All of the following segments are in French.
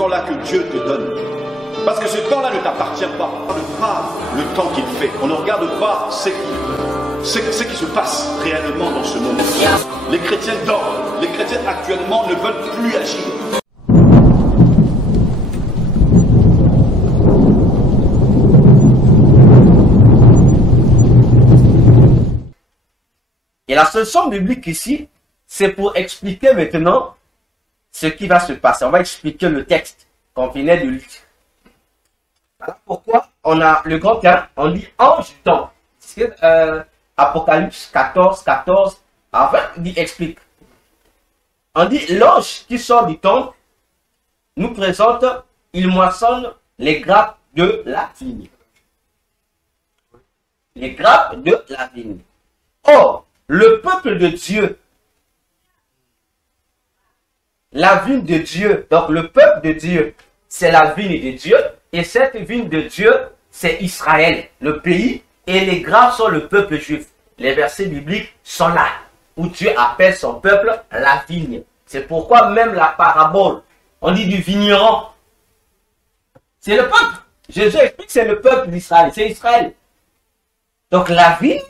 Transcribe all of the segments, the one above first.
temps-là que Dieu te donne. Parce que ce temps-là ne t'appartient pas. On ne regarde pas le temps qu'il fait. On ne regarde pas ce qui se passe réellement dans ce monde. Les chrétiens dorment. Les chrétiens actuellement ne veulent plus agir. Et la solution biblique ici, c'est pour expliquer maintenant ce qui va se passer. On va expliquer le texte qu'on venait de lire. Voilà pourquoi on a le grand cas, on dit ange du temps. C'est Apocalypse 14, 14. En fait, il dit explique. On dit l'ange qui sort du temple nous présente, il moissonne les grappes de la vigne. Les grappes de la vigne. Or, le peuple de Dieu, la vigne de Dieu, donc le peuple de Dieu, c'est la vigne de Dieu, et cette vigne de Dieu, c'est Israël, le pays, et les grappes sont le peuple juif. Les versets bibliques sont là, où Dieu appelle son peuple la vigne. C'est pourquoi même la parabole, on dit du vigneron, c'est le peuple. Jésus explique que c'est le peuple d'Israël, c'est Israël. Donc la vigne,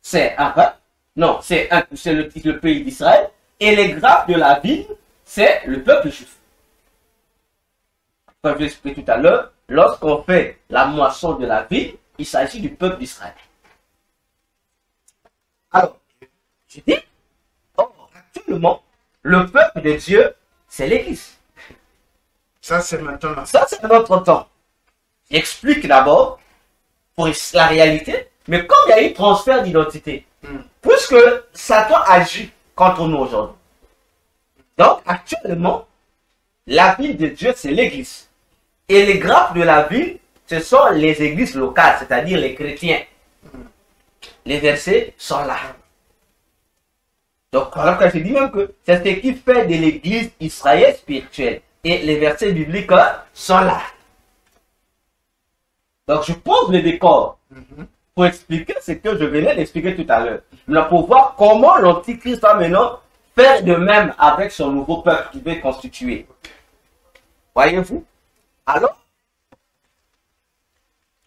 c'est un peuple. Non, c'est le pays d'Israël. Et les grappes de la vigne, c'est le peuple juif. Comme je l'ai expliqué tout à l'heure, lorsqu'on fait la moisson de la vigne, il s'agit du peuple d'Israël. Alors, je dis, actuellement, le peuple de Dieu, c'est l'Église. Ça, c'est maintenant. Ça, c'est notre temps. J'explique d'abord pour la réalité, mais comme il y a eu transfert d'identité, puisque Satan agit contre nous aujourd'hui. Donc, actuellement, la ville de Dieu, c'est l'église. Et les grappes de la ville, ce sont les églises locales, c'est-à-dire les chrétiens. Les versets sont là. Donc, alors que je dis même que c'est ce qui fait de l'église Israël spirituelle. Et les versets bibliques sont là. Donc, je pose le décor pour expliquer ce que je venais d'expliquer tout à l'heure. Là, pour voir comment l'Antichrist va maintenant faire de même avec son nouveau peuple qui veut constituer. Voyez-vous? Alors,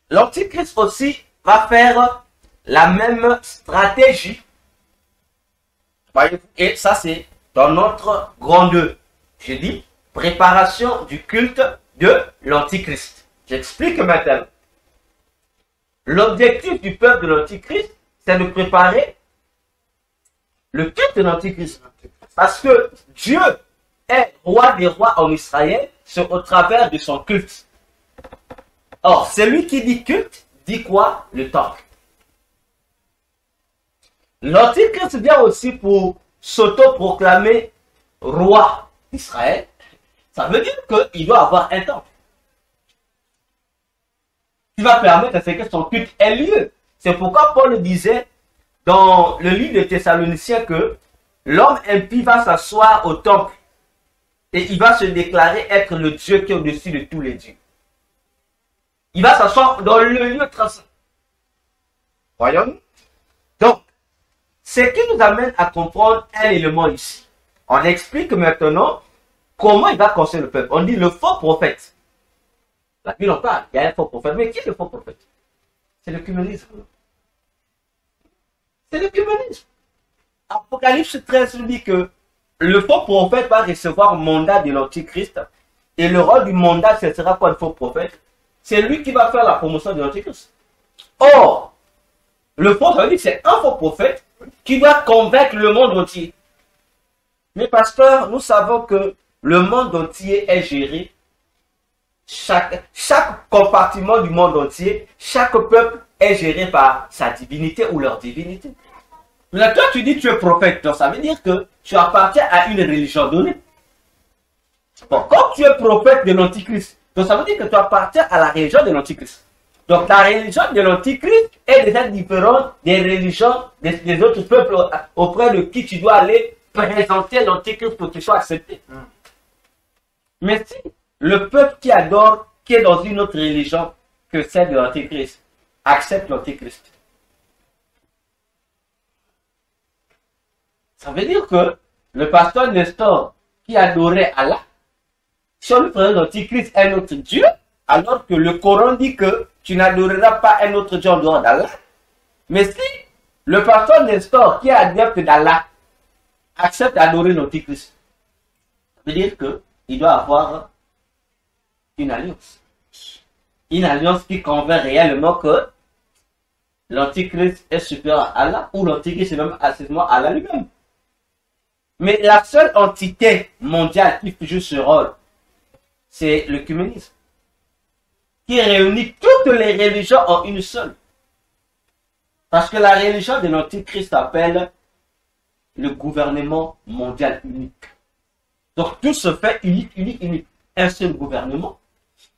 l'Antichrist aussi va faire la même stratégie. Voyez-vous? Et ça, c'est dans notre grand 2. Je dis préparation du culte de l'Antichrist. J'explique maintenant. L'objectif du peuple de l'Antichrist, c'est de préparer le culte de l'Antichrist. Parce que Dieu est roi des rois en Israël, c'est au travers de son culte. Or, celui qui dit culte, dit quoi? Le temple. L'Antichrist vient aussi pour s'auto-proclamer roi d'Israël. Ça veut dire qu'il doit avoir un temple qui va permettre à ce que son culte ait lieu. C'est pourquoi Paul disait dans le livre de Thessaloniciens que l'homme impie va s'asseoir au temple et il va se déclarer être le Dieu qui est au-dessus de tous les dieux. Il va s'asseoir dans le lieu très saint. Voyons-nous? Donc, ce qui nous amène à comprendre un élément ici. On explique maintenant comment il va construire le peuple. On dit le faux prophète. La Bible en parle, il y a un faux prophète. Mais qui est le faux prophète? C'est l'œcuménisme. C'est l'œcuménisme. Apocalypse 13 nous dit que le faux prophète va recevoir le mandat de l'Antichrist. Et le rôle du mandat, ce sera quoi le faux prophète? C'est lui qui va faire la promotion de l'Antichrist. Or, le faux prophète, c'est un faux prophète qui doit convaincre le monde entier. Mais pasteur, nous savons que le monde entier est géré. Chaque compartiment du monde entier, chaque peuple est géré par sa divinité ou leur divinité. Mais toi, tu dis que tu es prophète, donc ça veut dire que tu appartiens à une religion donnée. Bon, comme tu es prophète de l'Antichrist, donc ça veut dire que tu appartiens à la religion de l'Antichrist. Donc la religion de l'Antichrist est déjà différente des religions des autres peuples auprès de qui tu dois aller présenter l'Antichrist pour qu'il soit accepté. Mais si le peuple qui adore, qui est dans une autre religion que celle de l'Antichrist, accepte l'Antichrist, ça veut dire que le pasteur Nestor qui adorait Allah, si on lui présente l'antichrist, un autre Dieu, alors que le Coran dit que tu n'adoreras pas un autre Dieu en dehors d'Allah. Mais si le pasteur Nestor, qui est adepte d'Allah, accepte d'adorer l'antichrist, ça veut dire qu'il doit avoir une alliance. Une alliance qui convainc réellement que l'antichrist est supérieur à Allah, ou l'antichrist est même accessoirement Allah lui-même. Mais la seule entité mondiale qui joue ce rôle, c'est l'œcuménisme, qui réunit toutes les religions en une seule. Parce que la religion de l'antichrist s'appelle le gouvernement mondial unique. Donc tout se fait unique. Un seul gouvernement,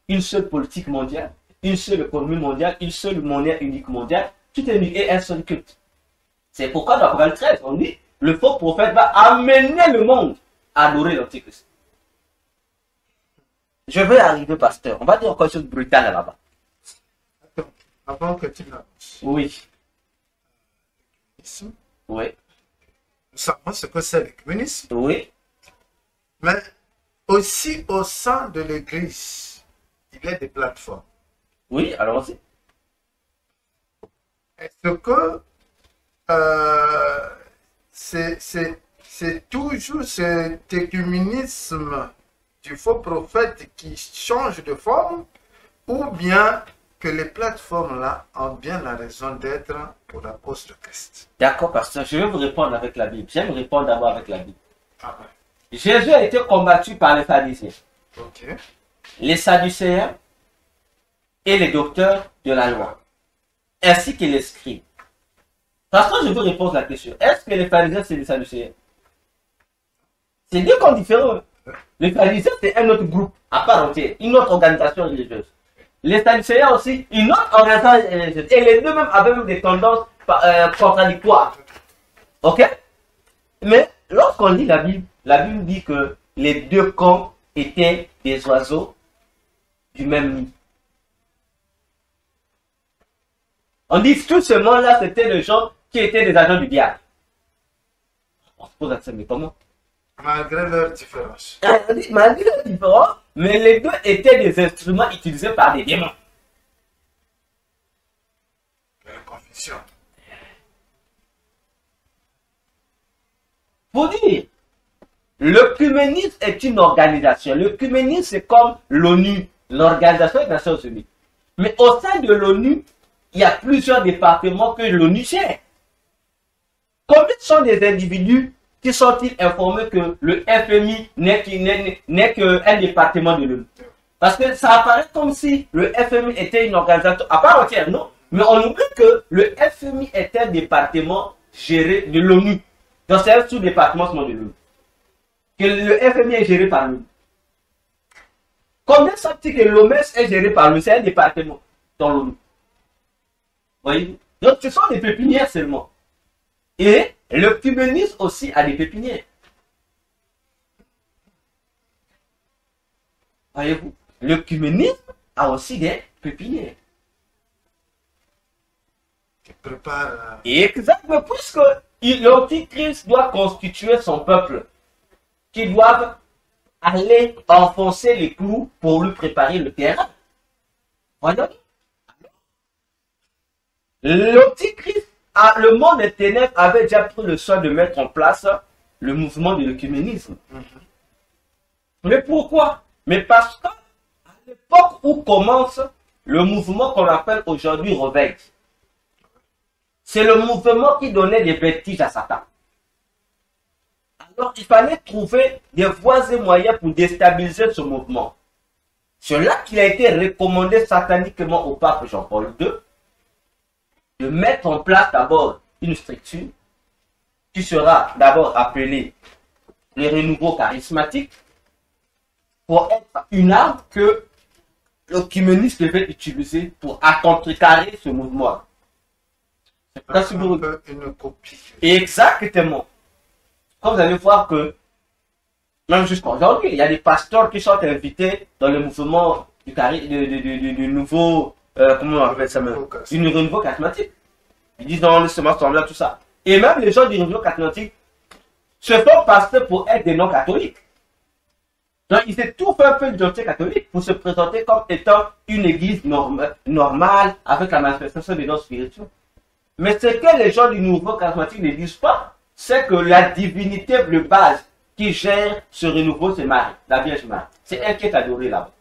une seule politique mondiale, une seule économie mondiale, une seule monnaie unique mondiale, tout est unique et un seul culte. C'est pourquoi dans Apocalypse 13, on dit, le faux prophète va amener le monde à adorer l'antichrist. Je vais arriver, pasteur. On va dire encore une chose brutale là-bas. Attends, avant que tu n'avances. Oui. Oui. Nous savons ce que c'est l'écuménisme. Oui. Mais aussi au sein de l'Église, il y a des plateformes. Oui, allons-y. Est-ce que c'est toujours cet écuménisme du faux prophète qui change de forme, ou bien que les plateformes-là ont bien la raison d'être pour la cause de Christ? D'accord, pasteur. Je vais vous répondre avec la Bible. Je vais vous répondre d'abord avec la Bible. Ah ouais. Jésus a été combattu par les pharisiens, Ok. les sadducéens et les docteurs de la loi, ainsi que les scribes. Pasteur, je vous réponds à la question. Est-ce que les pharisiens, c'est les sadducéens? C'est deux camps différents. Les pharisiens, c'est un autre groupe à part entière, une autre organisation religieuse. Les sadducéens aussi, une autre organisation religieuse. Et les deux même avaient même des tendances contradictoires. Ok? Mais lorsqu'on lit la Bible dit que les deux camps étaient des oiseaux du même nid. On dit que tout ce monde-là, c'était des gens qui étaient des agents du diable. On se pose la question, mais comment? Malgré leurs différences. Malgré leurs différences, mais les deux étaient des instruments utilisés par des démons. La confusion. Pour dire, l'œcuménisme est une organisation. L'œcuménisme, c'est comme l'ONU, l'Organisation des Nations Unies. Mais au sein de l'ONU, il y a plusieurs départements que l'ONU gère. Combien sont des individus qui sont-ils informés que le FMI n'est qu'un département de l'ONU? Parce que ça apparaît comme si le FMI était une organisation à part entière, non? Mais on oublie que le FMI est un département géré de l'ONU. Donc c'est un sous-département de l'ONU. Que le FMI est géré par l'ONU. Combien sont-ils que l'OMS est géré par l'ONU? C'est un département dans l'ONU. Voyez? Donc ce sont des pépinières seulement. Et l'œcuménisme aussi a des pépinières. Voyez-vous? L'œcuménisme a aussi des pépinières. Qui prépare. Exactement, puisque l'antichrist doit constituer son peuple, qui doivent aller enfoncer les clous pour lui préparer le terrain. Voyons. L'antichrist, le monde des ténèbres avait déjà pris le soin de mettre en place le mouvement de l'œcuménisme. Mais pourquoi? Mais parce qu'à l'époque où commence le mouvement qu'on appelle aujourd'hui réveil, c'est le mouvement qui donnait des vertiges à Satan. Alors il fallait trouver des voies et moyens pour déstabiliser ce mouvement. C'est là qu'il a été recommandé sataniquement au pape Jean-Paul II de mettre en place d'abord une structure qui sera d'abord appelée les renouveaux charismatiques pour être une arme que l'œcuménisme devait utiliser pour contrecarrer ce mouvement. C'est presque une copie. Exactement. Comme vous allez voir que même jusqu'à aujourd'hui, il y a des pasteurs qui sont invités dans le mouvement du nouveau comment on appelle ça même? Du renouveau charismatique. Ils disent non, le semence semble tout ça. Et même les gens du renouveau charismatique se font passer pour être des non-catholiques. Donc, il s'est tout fait un peu de catholique pour se présenter comme étant une église normale avec la manifestation des dons spirituels. Mais ce que les gens du nouveau charismatique ne disent pas, c'est que la divinité de base qui gère ce renouveau, c'est Marie, la Vierge Marie. C'est elle qui est adorée là-bas.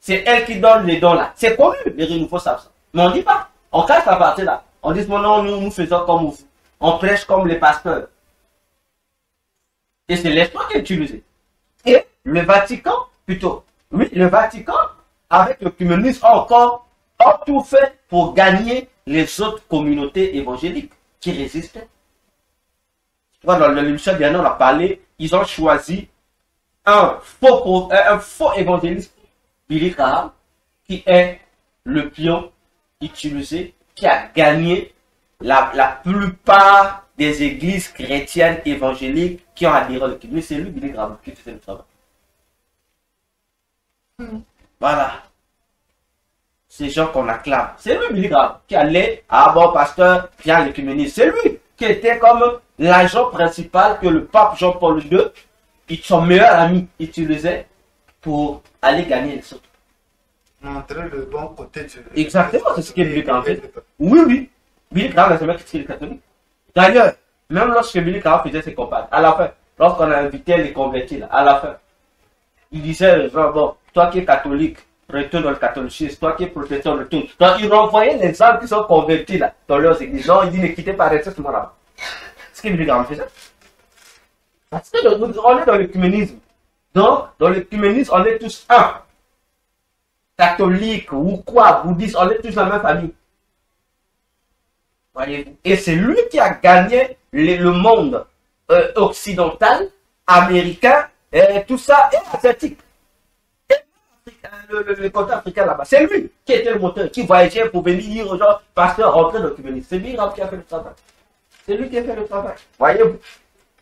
C'est elle qui donne les dons là. C'est connu, les renouveaux savent ça. Mais on ne dit pas. On cache la partie là. On dit non, nous faisons comme vous. On prêche comme les pasteurs. Et c'est l'esprit qui est utilisé. Et le Vatican, plutôt, oui, le Vatican, avec le communisme, encore, a tout fait pour gagner les autres communautés évangéliques qui résistaient. Dans l'émission dernière, on a parlé, ils ont choisi un faux évangéliste, Billy Graham, qui est le pion utilisé, qui a gagné la plupart des églises chrétiennes évangéliques qui ont adhéré au communisme. C'est lui, Billy Graham, qui faisait le travail. Voilà. Ces gens qu'on acclame. C'est lui, Billy Graham, qui allait, bon, pasteur, viens le communisme. C'est lui qui était comme l'agent principal que le pape Jean-Paul II, son meilleur ami, utilisait pour aller gagner les autres. Montrer le bon côté du... Exactement, c'est ce que Billy Graham fait. Oui. Billy Graham n'a jamais critiqué les catholiques. D'ailleurs, même lorsque Billy Graham faisait ses campagnes, à la fin, lorsqu'on a invité les convertis, là, à la fin, il disait, genre, bon, toi qui es catholique, retourne dans le catholicisme, toi qui es protestant, retourne. Donc, il renvoyait les gens qui sont convertis, là, dans leurs églises. Non, il dit, ne quittez pas, restez ce moment-là. C'est ce que Billy Graham faisait. Parce que on est dans l'œcuménisme. Donc, dans l'œcuménisme, on est tous un. Catholique ou quoi, bouddhiste, on est tous la même famille. Voyez-vous. Et c'est lui qui a gagné le monde occidental, américain, et tout ça, et asiatique. Et le continent africain là-bas. C'est lui qui était le moteur, qui voyageait pour venir dire aux gens, pasteur, rentrez dans l'œcuménisme. C'est lui qui a fait le travail. C'est lui qui a fait le travail. Voyez-vous.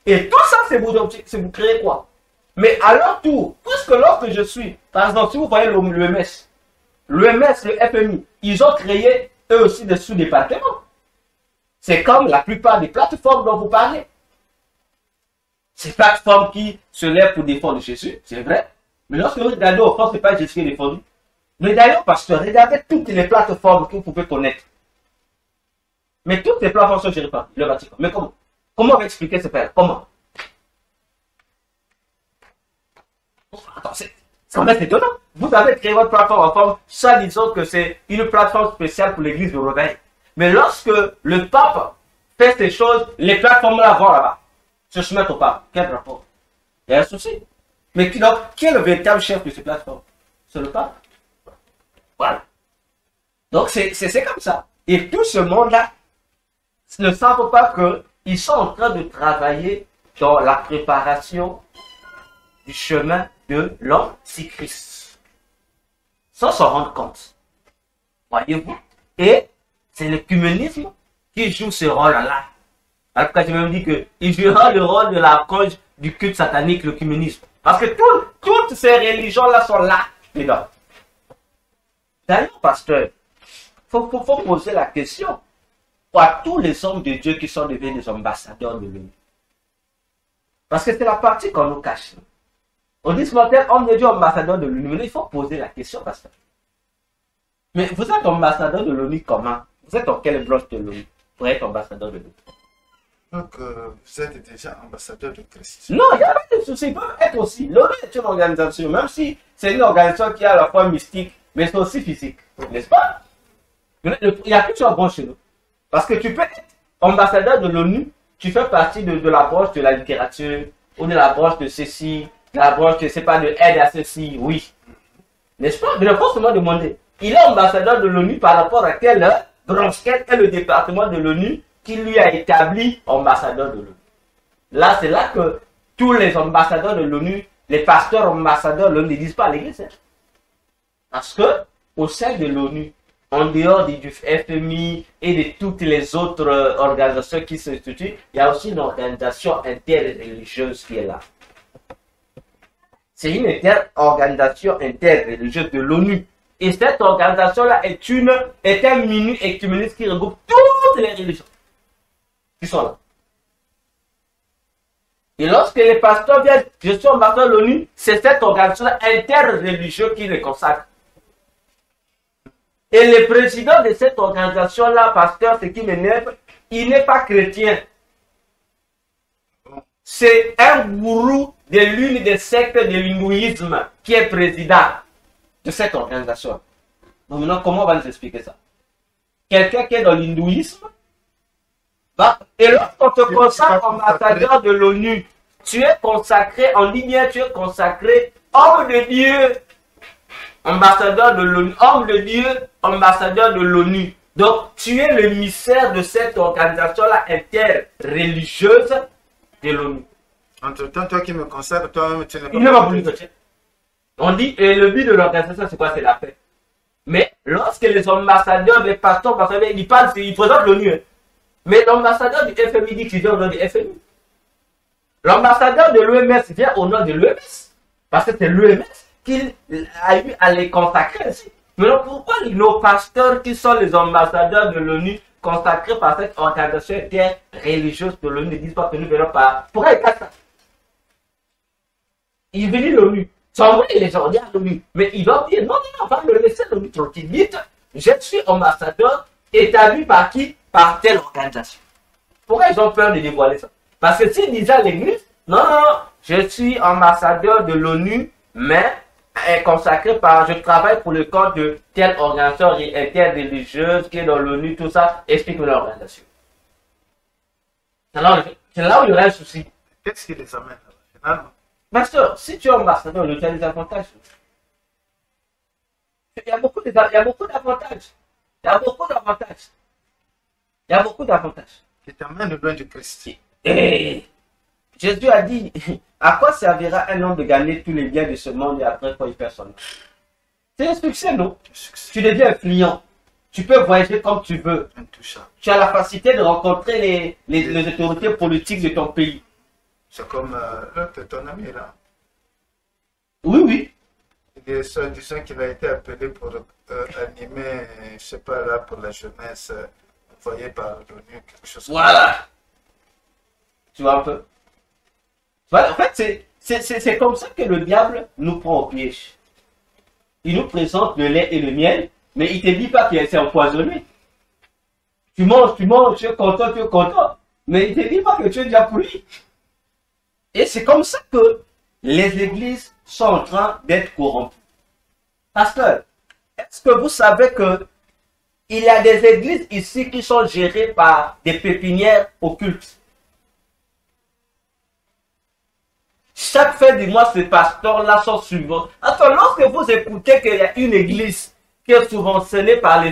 Et tout ça, c'est vous créer quoi? Mais à leur tour, puisque lorsque je suis, par exemple, si vous voyez l'OMS, le FMI, ils ont créé eux aussi des sous-départements. C'est comme la plupart des plateformes dont vous parlez. Ces plateformes qui se lèvent pour défendre Jésus, c'est vrai. Mais lorsque vous regardez au fond, ce n'est pas Jésus qui est défendu. Mais d'ailleurs, pasteur, regardez toutes les plateformes que vous pouvez connaître. Mais toutes les plateformes sont gérées par le Vatican. Mais comment? Comment on va expliquer ce père? Comment? Attends, c'est quand même étonnant. Vous avez créé votre plateforme en forme, ça disons que c'est une plateforme spéciale pour l'église de réveil. Mais lorsque le pape fait ces choses, les plateformes là vont là-bas. Se soumettent au pape. Quel rapport? Il y a un souci. Mais qui est le véritable chef de ces plateformes? C'est le pape. Voilà. Donc c'est comme ça. Et tout ce monde-là ne savent pas qu'ils sont en train de travailler dans la préparation du chemin de l'Antichrist. Sans s'en rendre compte. Voyez-vous? Et c'est l'œcuménisme qui joue ce rôle-là. En tout cas, j'ai même dit qu'il jouera le rôle de la cause du culte satanique, l'œcuménisme. Parce que toutes ces religions-là sont là, dedans. D'ailleurs, pasteur, faut poser la question à tous les hommes de Dieu qui sont devenus des ambassadeurs de l'ONU. Parce que c'est la partie qu'on nous cache. On dit ce matin, homme de Dieu, ambassadeur de l'ONU. Mais il faut poser la question, pasteur. Mais vous êtes ambassadeur de l'ONU comment? Vous êtes en quelle branche de l'ONU pour être ambassadeur de l'ONU? Donc, vous êtes déjà ambassadeur de Christ. Non, il n'y a pas de souci. Ils peuvent être aussi. L'ONU est une organisation, même si c'est une organisation qui est à la fois mystique, mais c'est aussi physique. N'est-ce pas? Il y a plusieurs branches chez nous. Parce que tu peux être ambassadeur de l'ONU, tu fais partie de la branche de la littérature, ou de la branche de ceci, de la branche, je ne sais pas, de aide à ceci, oui. N'est-ce pas? Mais il faut seulement demander. Il est ambassadeur de l'ONU par rapport à quelle branche, quel est le département de l'ONU qui lui a établi ambassadeur de l'ONU. Là, c'est là que tous les ambassadeurs de l'ONU, les pasteurs ambassadeurs de l'ONU ne disent pas à l'église. Parce que, au sein de l'ONU, en dehors du FMI et de toutes les autres organisations qui se situent, il y a aussi une organisation interreligieuse qui est là. C'est une organisation interreligieuse de l'ONU. Et cette organisation-là est un mini œcuménisme qui regroupe toutes les religions qui sont là. Et lorsque les pasteurs viennent, je suis ambassadeur de l'ONU, c'est cette organisation interreligieuse qui les consacre. Et le président de cette organisation-là, pasteur, ce qui m'énerve, il n'est pas chrétien. C'est un gourou de l'une des sectes de l'hindouisme qui est président de cette organisation. Donc maintenant, comment on va nous expliquer ça? Quelqu'un qui est dans l'hindouisme, et lorsqu'on te consacre ambassadeur de l'ONU, tu es consacré, on dit bien, tu es consacré homme de Dieu, ambassadeur de l'ONU, homme de Dieu, ambassadeur de l'ONU. Donc, tu es le émissaire de cette organisation-là interreligieuse de l'ONU. Entre-temps, toi qui me consacres, toi-même, tu n'es pas... Il ne va plus chrétien. On dit, et le but de l'organisation, c'est quoi? C'est la paix. Mais lorsque les ambassadeurs, les pasteurs, ils parlent, ils présentent l'ONU. Mais l'ambassadeur du FMI dit qu'il vient au nom du FMI. L'ambassadeur de l'OMS vient au nom de l'OMS. Parce que c'est l'OMS qui a eu à les consacrer aussi. Mais donc, pourquoi nos pasteurs qui sont les ambassadeurs de l'ONU consacrés par cette organisation interreligieuse de l'ONU ne disent pas que nous venons par... Pourquoi ils passent ça? Ils viennent l'ONU. Sans vrai, les gens disent à l'ONU. Mais ils doivent dire non, on va le laisser l'ONU tranquille. Dites, je suis ambassadeur établi par qui? Par telle organisation. Pourquoi ils ont peur de dévoiler ça? Parce que s'ils disaient à l'église, non, je suis ambassadeur de l'ONU, mais consacré par, je travaille pour le compte de telle organisation interreligieuse qui est dans l'ONU, tout ça, explique-moi l'organisation. Alors, c'est là où il y aurait un souci. Qu'est-ce qui les amène finalement? Pasteur, si tu es ambassadeur, tu as des avantages. Il y a beaucoup d'avantages. Il y a beaucoup d'avantages. Il y a beaucoup d'avantages. Qui t'amène loin du Christ. Et Jésus a dit, à quoi servira un homme de gagner tous les biens de ce monde et après quoi il perd son âme? C'est un succès, non? Tu deviens influent. Tu peux voyager comme tu veux. Tu as la facilité de rencontrer les autorités politiques de ton pays. C'est comme ton ami là. Oui, oui. Disons qu'il a été appelé pour animer, je ne sais pas là, pour la jeunesse, envoyé par l'ONU, quelque chose comme ça. Voilà. Tu vois un peu. Voilà, en fait, c'est comme ça que le diable nous prend au piège. Il nous présente le lait et le miel, mais il ne te dit pas qu'il s'est empoisonné. Tu manges, tu es content, mais il ne te dit pas que tu es déjà pourri. Et c'est comme ça que les églises sont en train d'être corrompues. Pasteur, est-ce que vous savez que il y a des églises ici qui sont gérées par des pépinières occultes? Chaque fin du mois, ces pasteurs-là sont subventionnés. Attends, lorsque vous écoutez qu'il y a une église qui est subventionnée par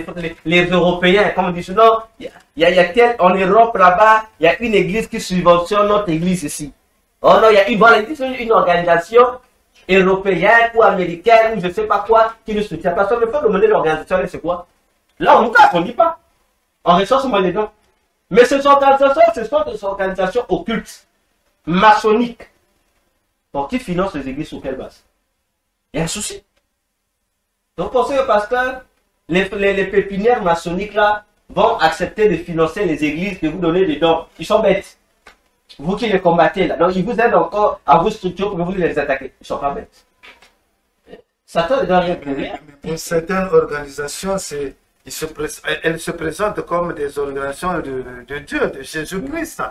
les Européens, comme on dit, non, il y a en Europe là-bas, il y a une église qui subventionne notre église ici. Oh non, il y a une organisation européenne ou américaine ou je ne sais pas quoi qui nous soutient. Parce qu'il faut demander l'organisation, c'est quoi? Là, on ne dit pas. On ressort seulement les dents. Mais ces organisations, ce sont des organisations occultes, maçonniques. Pour qui finance les églises sur quelle base? Il y a un souci. Donc, pensez que pasteur, les pépinières maçonniques là vont accepter de financer les églises, de vous donner des dons. Ils sont bêtes. Vous qui les combattez là. Donc, ils vous aident encore à vous structurer pour que vous les attaquer. Ils ne sont pas bêtes. Satan ne doit rien prévenir. Pour certaines organisations, elles se présentent comme des organisations de Dieu, de Jésus-Christ.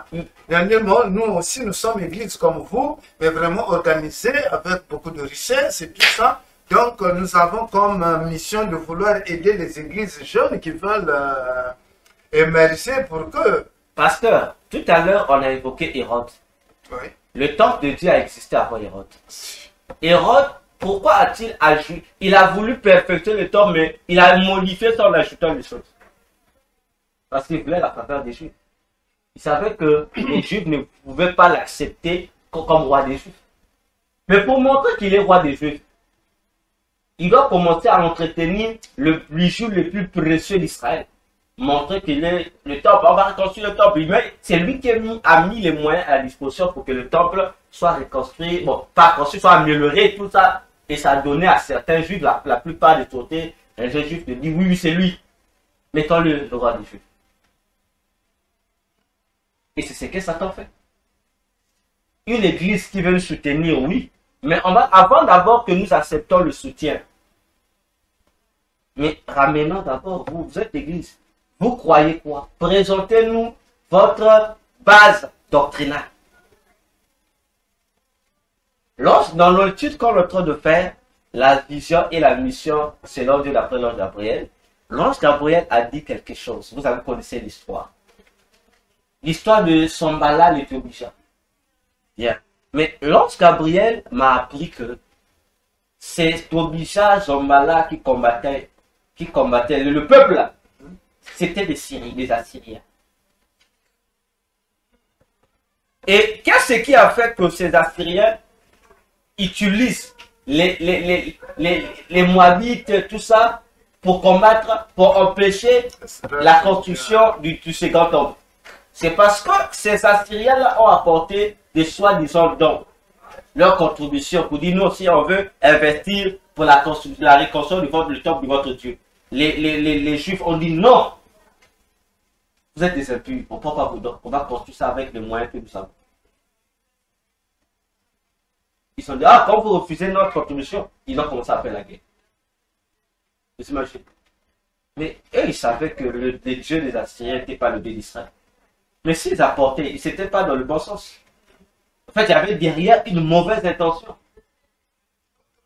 Dernièrement, nous aussi, nous sommes églises comme vous, mais vraiment organisées avec beaucoup de richesses et tout ça. Donc, nous avons comme mission de vouloir aider les églises jeunes qui veulent émerger pour que... Pasteur, tout à l'heure, on a évoqué Hérode. Oui. Le temple de Dieu a existé avant Hérode. Hérode, pourquoi a-t-il agi? Il a voulu perfecter le temple, mais il a modifié ça en ajoutant des choses. Parce qu'il voulait la faveur des Juifs. Il savait que les Juifs ne pouvaient pas l'accepter comme roi des Juifs. Mais pour montrer qu'il est roi des Juifs, il doit commencer à entretenir le bijou le plus précieux d'Israël. Montrer qu'il est le temple. On va reconstruire le temple. Mais c'est lui qui a mis les moyens à disposition pour que le temple soit reconstruit. Bon, pas construit, soit amélioré et tout ça. Et ça a donné à certains juifs, la plupart des autorités, les juifs de dire oui, c'est lui. Mettons-le le roi des juifs. Et c'est ce que Satan fait. une église qui veut nous soutenir, oui. Mais on va, avant d'abord que nous acceptons le soutien, mais ramenons d'abord, vous êtes l'église. Vous croyez quoi? Présentez-nous votre base doctrinale. Dans l'étude qu'on est en train de faire, la vision et la mission, selon Dieu d'après l'ange Gabriel, l'ange Gabriel a dit quelque chose. Vous avez connaissé l'histoire. L'histoire de Sambala et Tobija. Bien. Mais l'ange Gabriel m'a appris que c'est Tobija, Sambala qui combattaient le peuple là. C'était des Syriens, des Assyriens. Et qu'est-ce qui a fait que ces Assyriens utilisent les Moabites, tout ça, pour combattre, pour empêcher la construction du second temple? C'est parce que ces Assyriens-là ont apporté des soi-disant dons, leur contribution, pour dire nous aussi on veut investir pour la reconstruction du temple de votre Dieu. Les Juifs ont dit non. Vous êtes des impurs, on ne prend pas vos dons, on va construire ça avec les moyens que nous avons. Ils sont dit, ah, quand vous refusez notre contribution, ils ont commencé à faire la guerre. Vous imaginez? Mais eux, ils savaient que le Dieu des Assyriens n'était pas le Dieu d'Israël. Mais s'ils apportaient, ils n'étaient pas dans le bon sens. En fait, il y avait derrière une mauvaise intention.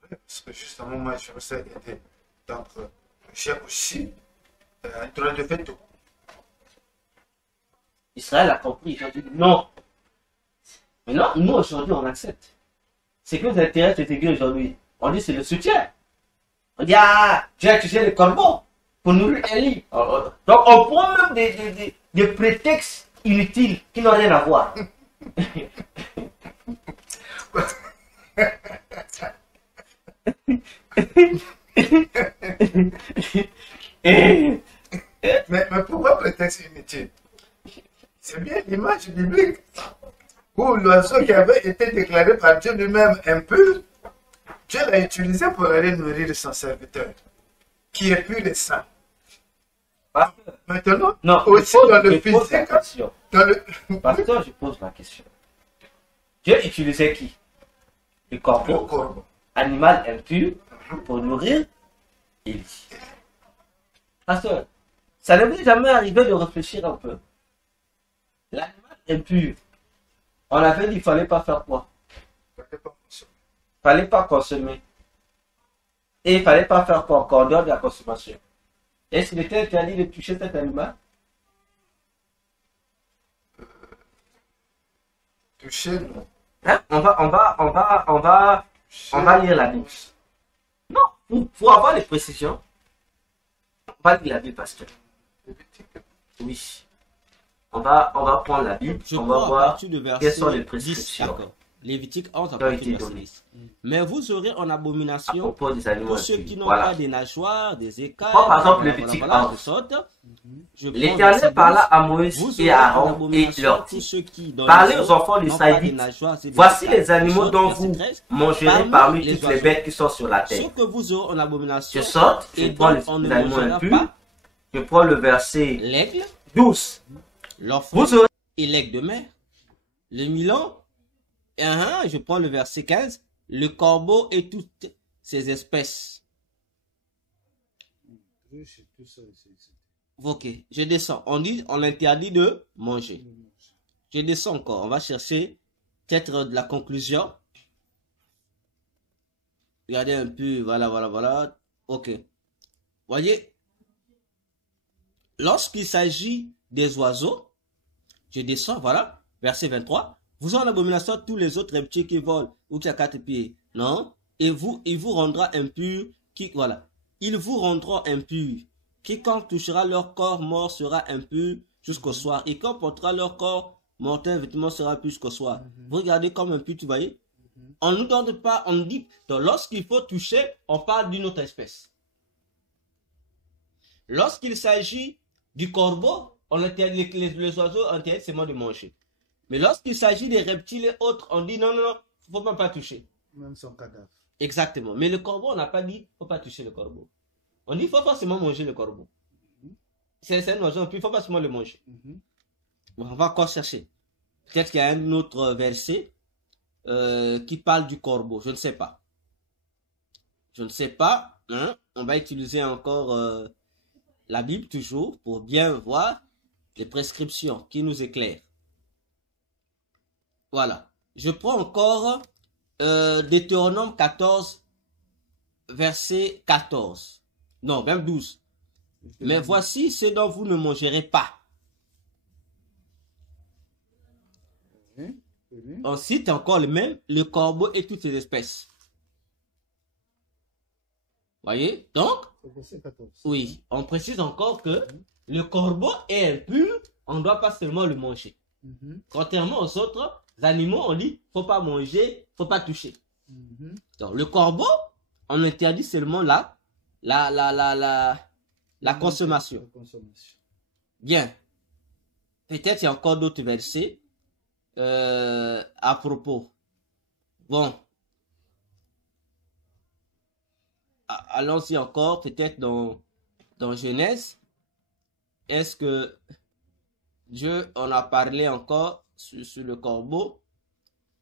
Parce que justement, moi, je me suis aidé. Donc, j'ai aussi un droit de veto. Israël a compris, ils ont dit non. Maintenant, nous aujourd'hui, on accepte. C'est que vous intéresse cette église aujourd'hui. On dit c'est le soutien. On dit, ah, tu as touché les corbeaux pour nourrir Élie. Donc, on prend même des prétextes inutiles qui n'ont rien à voir. Mais pourquoi prétexte inutile? C'est bien l'image biblique où l'oiseau qui avait été déclaré par Dieu lui-même impur, Dieu l'a utilisé pour aller nourrir son serviteur, qui est pur et saint. Maintenant, Non, aussi dans le physique, dans le... Pasteur, je pose la question. Dieu utilisait qui? Le corbeau, animal impur, pour nourrir Élie. Pasteur, ça ne m'est jamais arrivé de réfléchir un peu. L'animal impur, on avait dit qu'il ne fallait pas faire quoi? Il ne fallait pas consommer. Et il ne fallait pas faire quoi encore en dehors de la consommation? Est-ce qu'il était interdit de toucher cet animal? Toucher, non. Hein? On va lire la Bible. Non, pour avoir les précisions, on va lire la Bible, pasteur. Oui. On va prendre la Bible, on va voir quelles sont les prescriptions. Lévitique 11 à partir du verset 10. Mais vous aurez en abomination pour ceux qui n'ont pas des nageoires, des écailles. Par exemple, Lévitique 11. L'Éternel parla à Moïse et à Aaron et leur dit, parlez aux enfants d'Israël, voici les animaux dont vous mangerez parmi toutes les bêtes qui sont sur la terre. Je saute, je prends les animaux impurs, je prends le verset 12. Vous aurez et l'aigle de mer, le milan. Je prends le verset 15, le corbeau et toutes ses espèces. Ok, je descends. On dit, on interdit de manger. Je descends encore. On va chercher peut-être de la conclusion. Regardez un peu, voilà. Ok. Voyez, lorsqu'il s'agit des oiseaux, je descends, voilà, verset 23. Vous en abomination tous les autres reptiles qui volent ou qui a 4 pieds. Non. Et il vous rendra impur. Ils vous rendront impurs. Quiconque touchera leur corps mort sera impur jusqu'au soir. Et quand portera leur corps mortel, vêtement sera impur jusqu'au soir. Vous regardez comme impur, tu voyez. On ne nous donne pas, on dit, lorsqu'il faut toucher, on parle d'une autre espèce. Lorsqu'il s'agit du corbeau, on interdit les oiseaux interdit seulement de manger. Mais lorsqu'il s'agit des reptiles et autres, on dit non, il ne faut même pas toucher. Même son cadavre. Exactement. Mais le corbeau, on n'a pas dit il ne faut pas toucher le corbeau. On dit il faut pas seulement manger le corbeau. C'est un oiseau, puis il ne faut pas seulement le manger. Bon, on va encore chercher. Peut-être qu'il y a un autre verset qui parle du corbeau. Je ne sais pas. Je ne sais pas. Hein? On va utiliser encore la Bible toujours pour bien voir les prescriptions qui nous éclairent. Voilà. Je prends encore Deutéronome 14, verset 14. Non, même 12. Mais voici ce dont vous ne mangerez pas. On cite encore le même, le corbeau et toutes ses espèces. Voyez? Donc, oui, on précise encore que le corbeau est impur, on ne doit pas seulement le manger. Contrairement aux autres animaux, on dit, faut pas manger, faut pas toucher. Donc, le corbeau, on interdit seulement la consommation. Bien. Peut-être il y a encore d'autres versets à propos. Bon. Allons-y encore, peut-être dans Genèse. Est-ce que Dieu en a parlé encore sur le corbeau?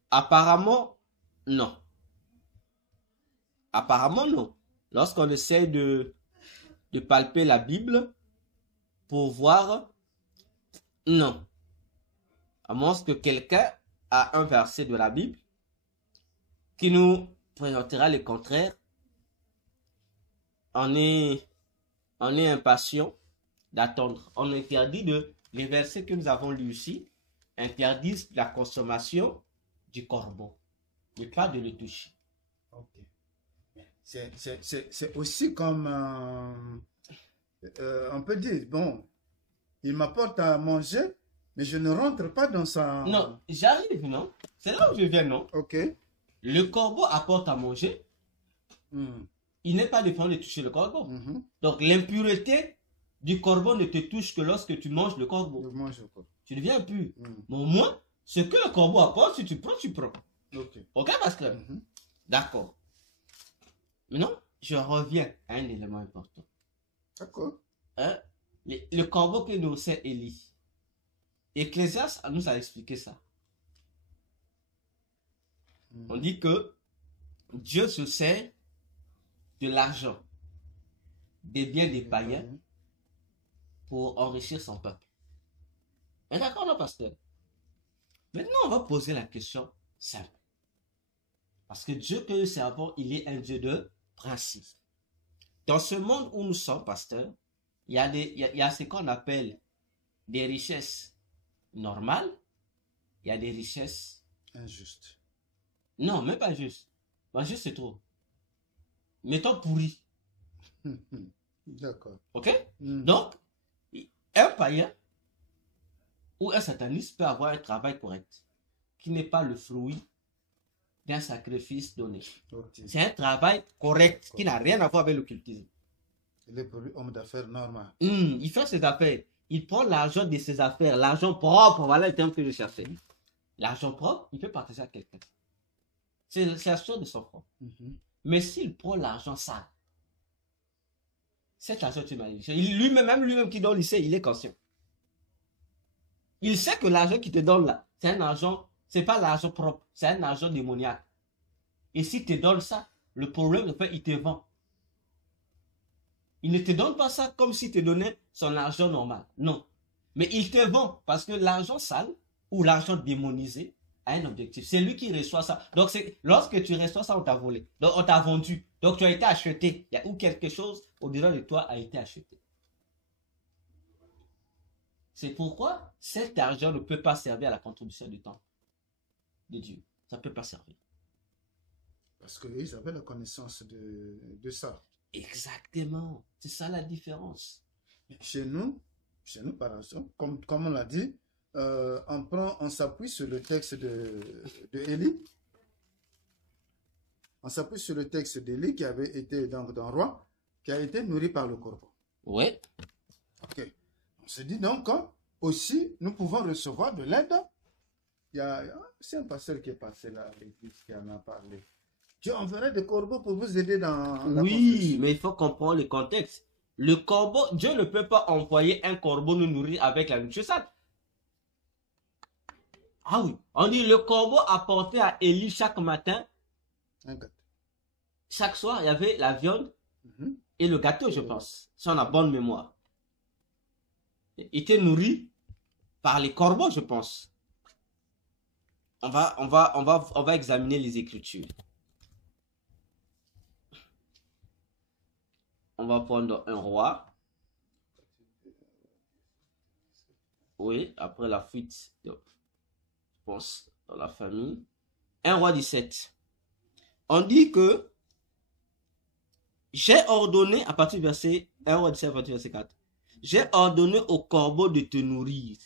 Apparemment, non. Apparemment, non. Lorsqu'on essaie de palper la Bible pour voir, non. À moins que quelqu'un a un verset de la Bible qui nous présentera le contraire. On est impatient d'attendre. On interdit les versets que nous avons lus ici interdisent la consommation du corbeau, mais pas de le toucher. Ok. C'est aussi comme on peut dire, bon, il m'apporte à manger, mais je ne rentre pas dans sa... Non, j'arrive, non? C'est là où je viens, non? Ok. Le corbeau apporte à manger. Il n'est pas défendu de toucher le corbeau. Donc, l'impureté du corbeau ne te touche que lorsque tu manges le corbeau. Tu deviens impur. Mais au moins, ce que le corbeau apporte, si tu prends, tu prends. Ok, Pascal? D'accord. Maintenant, je reviens à un élément important. D'accord. Hein? Le corbeau que nous sait Élie. Ecclésiaste nous a expliqué ça. On dit que Dieu se sert de l'argent, des biens des païens pour enrichir son peuple. Et d'accord, non, pasteur? Maintenant, on va poser la question simple. Parce que Dieu que nous servons, il est un Dieu de principe. Dans ce monde où nous sommes, pasteur, il y a ce qu'on appelle des richesses normales, il y a des richesses injustes. Non, même pas juste. Pas juste, c'est trop. Mettons pourri. D'accord. Ok? Donc, un païen ou un sataniste peut avoir un travail correct qui n'est pas le fruit d'un sacrifice donné. C'est un travail correct qui n'a rien à voir avec l'occultisme. Il est pour lui homme d'affaires normal. Il fait ses affaires. Il prend l'argent de ses affaires. L'argent propre, voilà le terme que je cherchais. L'argent propre, il peut partager à quelqu'un. C'est la chose de son propre. Mais s'il prend l'argent sale, cet argent tu m'as dit, lui-même qui donne, il est conscient. Il sait que l'argent qu'il te donne là, c'est un argent, c'est pas l'argent propre, c'est un argent démoniaque. Et s'il te donne ça, le problème, c'est qu'il te vend. Il ne te donne pas ça comme s'il te donnait son argent normal. Non. Mais il te vend parce que l'argent sale ou l'argent démonisé a un objectif. C'est lui qui reçoit ça. Donc, lorsque tu reçois ça, on t'a volé. Donc, on t'a vendu. Donc, tu as été acheté. Il y a où quelque chose au-dedans de toi a été acheté. C'est pourquoi cet argent ne peut pas servir à la contribution du temple de Dieu. Ça ne peut pas servir. Parce qu'ils avaient la connaissance de ça. Exactement. C'est ça la différence. Chez nous, par exemple, comme on l'a dit, on s'appuie sur le texte de Élie. On s'appuie sur le texte d'Élie qui avait été donc d'un roi, qui a été nourri par le corbeau. Oui. Ok. On se dit donc aussi, nous pouvons recevoir de l'aide. C'est un pasteur qui est passé là à l'église qui en a parlé. Dieu enverrait des corbeaux pour vous aider dans la Oui, mais il faut comprendre le contexte. Le corbeau, Dieu ne peut pas envoyer un corbeau nous nourrir avec la nourriture sale. Ah oui, on dit le corbeau apportait à Élie chaque matin, Un gâteau. chaque soir, il y avait la viande Mhm. et le gâteau, je pense, si on a bonne mémoire. Il était nourri par les corbeaux, je pense. On va examiner les Écritures. On va prendre un roi. Oui, après la fuite, je pense, dans la famille. Un roi 17. On dit que j'ai ordonné, à partir du verset 1 roi 17, à partir du verset 4. J'ai ordonné au corbeau de te nourrir.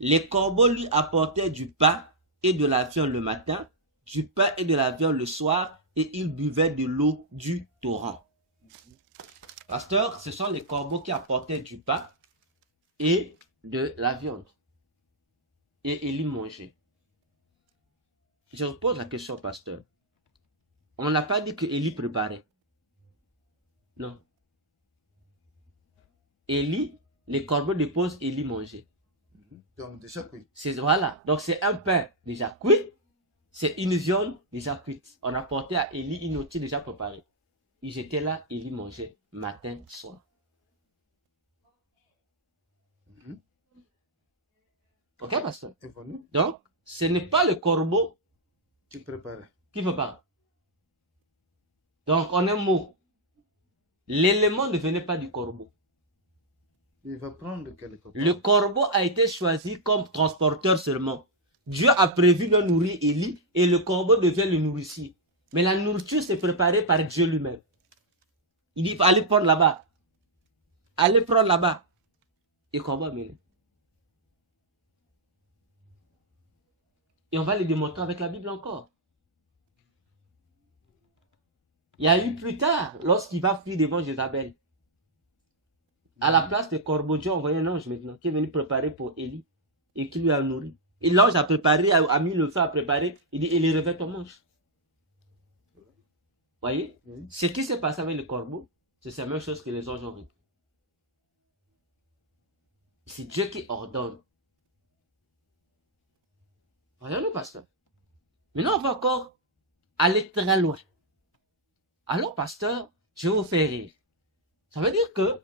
Les corbeaux lui apportaient du pain et de la viande le matin, du pain et de la viande le soir, et il buvait de l'eau du torrent. Pasteur, ce sont les corbeaux qui apportaient du pain et de la viande. Et Élie mangeait. Je pose la question, pasteur. On n'a pas dit que Élie préparait. Non. Élie, les corbeaux déposent, Élie mangeait. Donc, déjà, oui. Voilà. Donc, c'est un pain déjà cuit. C'est une viande déjà cuite. On apportait à Élie une outil déjà préparée. Il était là, Élie mangeait matin, soir. Mhm. Ok, pasteur? Et voilà, Donc, ce n'est pas le corbeau tu préparais. qui prépare. Donc, en un mot, l'élément ne venait pas du corbeau. Il va prendre quelque part. Le corbeau a été choisi comme transporteur seulement. Dieu a prévu de nourrir Élie et le corbeau devient le nourricier. Mais la nourriture s'est préparée par Dieu lui-même. Il dit, allez prendre là-bas. Allez prendre là-bas. Et le corbeau a mené. Et on va le démontrer avec la Bible encore. Il y a eu plus tard, lorsqu'il va fuir devant Jézabel. À la place de corbeau, Dieu a envoyé un ange maintenant, qui est venu préparer pour Élie, et qui lui a nourri. Et l'ange a préparé, a mis le feu à préparer, il dit, Élie, revêt ton manche. Voyez? Oui. Ce qui s'est passé avec le corbeau, c'est la même chose que les anges ont repris. C'est Dieu qui ordonne. Voyons-nous, pasteur. Maintenant, on va encore aller très loin. Alors, pasteur, je vais vous faire rire. Ça veut dire que,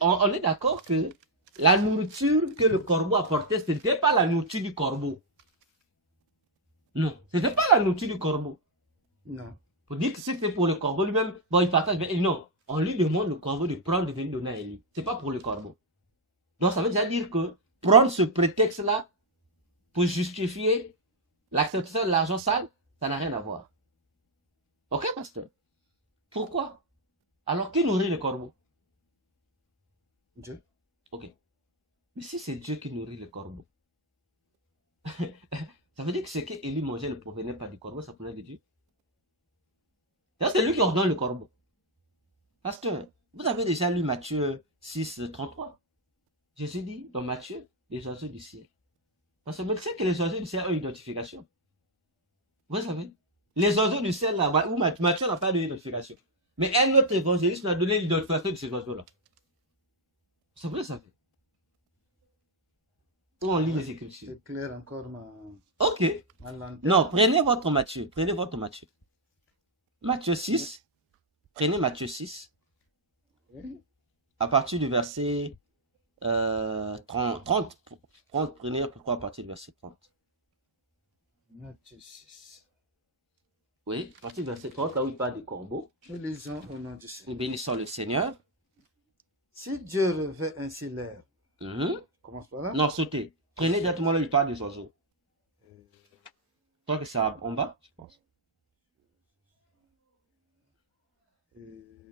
on est d'accord que la nourriture que le corbeau apportait, ce n'était pas la nourriture du corbeau. Non, ce n'était pas la nourriture du corbeau. Non. Pour dire que c'était pour le corbeau lui-même, bon, il partage, mais non. On lui demande le corbeau de prendre, de venir donner à Élie. C'est pas pour le corbeau. Donc, ça veut déjà dire que prendre ce prétexte-là pour justifier l'acceptation de l'argent sale, ça n'a rien à voir. Ok, pasteur? Pourquoi? Alors, qui nourrit le corbeau? Dieu. Ok. Mais si c'est Dieu qui nourrit le corbeau, ça veut dire que ce qu'Élie mangeait ne provenait pas du corbeau, ça provenait de Dieu. C'est lui qui ordonne le corbeau. Pasteur, vous avez déjà lu Matthieu 6, 33. Jésus dit dans Matthieu, les oiseaux du ciel. Parce que vous savez que les oiseaux du ciel ont une identification. Vous savez? Les oiseaux du ciel là, où Matthieu n'a pas d'identification. Mais un autre évangéliste nous a donné l'identification de ces oiseaux-là. Ça vous le savez? Où on lit les Écritures. C'est clair encore Ok. ma lanterne. Non, prenez votre Matthieu. Prenez votre Matthieu. Matthieu 6. Prenez Matthieu 6. Oui. À partir du verset 30. Prenez pourquoi à partir du verset 30. Matthieu 6. Oui, à partir du verset 30, là où il parle des corbeaux. Nous lisons au nom du Nous Seigneur. bénissons le Seigneur. Si Dieu revêt ainsi l'air, Mhm. commence par là. Non, sautez. Prenez directement là où il parle des oiseaux. Je crois que c'est en bas, je pense.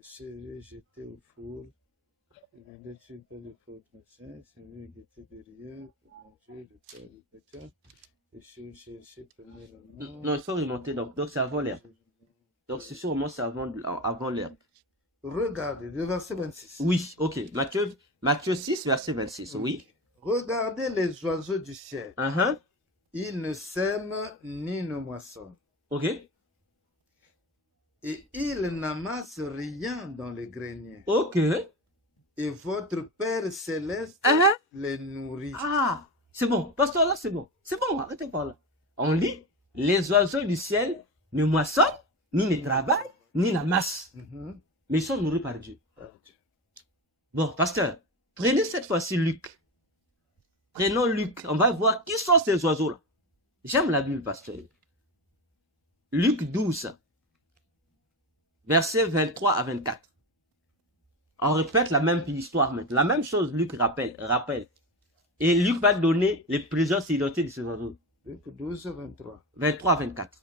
Serait jeté au four, il ne détruit pas le fort machin, c'est lui qui était derrière pour manger le corps du pétard, et chercher premièrement. Non, il faut remonter. Donc c'est avant l'herbe. Donc c'est sûrement c'est avant l'herbe. Regardez, le verset 26. Oui, ok. Matthieu 6, verset 26. Oui. Regardez les oiseaux du ciel. Uh-huh. Ils ne sèment ni ne moissonnent. Ok. Et ils n'amassent rien dans les greniers. Ok. Et votre Père céleste Uh-huh. les nourrit. Ah. C'est bon. Pasteur, là, c'est bon. C'est bon, arrêtez par là. On lit, les oiseaux du ciel ne moissonnent, ni ne travaillent, ni n'amassent. Mais ils sont nourris par Dieu. Bon, pasteur, prenez cette fois-ci Luc. Prenons Luc. On va voir qui sont ces oiseaux-là. J'aime la Bible, pasteur. Luc 12, versets 23 à 24. On répète la même histoire maintenant. La même chose, Luc rappelle. Et Luc va donner les présences identités de ces oiseaux. Luc 12, 23. 23 à 24.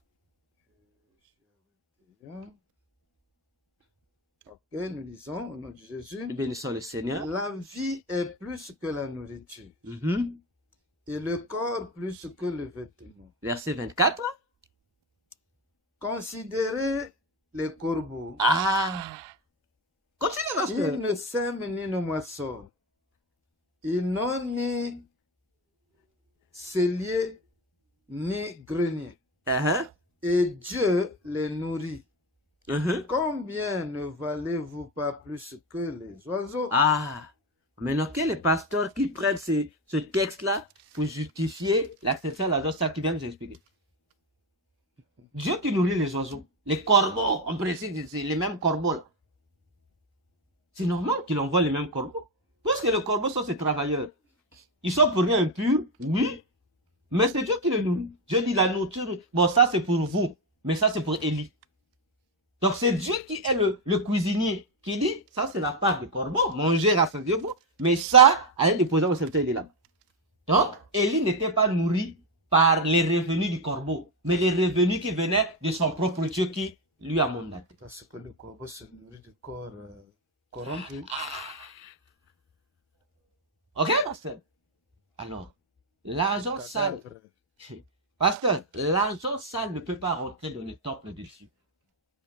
Ok, nous lisons au nom de Jésus. Nous bénissons le Seigneur. La vie est plus que la nourriture, et le corps plus que le vêtement. Verset 24. Considérez les corbeaux. Ah! Continue, pasteur. Ils ne sèment ni ne moissonnent. Ils n'ont ni cellier ni grenier. Et Dieu les nourrit. Combien ne valez-vous pas plus que les oiseaux? Ah! Maintenant, quel est le pasteur qui prennent ce texte-là pour justifier l'acceptation de la dose qui vient de nous expliquer? Dieu qui nourrit les oiseaux. Les corbeaux, on précise, c'est les mêmes corbeaux là. C'est normal qu'il envoie les mêmes corbeaux. Parce que les corbeaux sont ses travailleurs. Ils sont pour rien impurs, oui. Mais c'est Dieu qui les nourrit. Dieu dit la nourriture, bon ça c'est pour vous. Mais ça c'est pour Élie. Donc c'est Dieu qui est le cuisinier. Qui dit, ça c'est la part des corbeaux. Mangez, rassasiez-vous. Mais ça, allez déposer au serviteur, il est là. Donc, Élie n'était pas nourri par les revenus du corbeau. Mais les revenus qui venaient de son propre Dieu qui lui a mandaté. Parce que le corbeau se nourrit du corps corrompu. Ok, pasteur? Alors, l'argent sale. Pasteur, l'argent sale ne peut pas rentrer dans le temple de Dieu.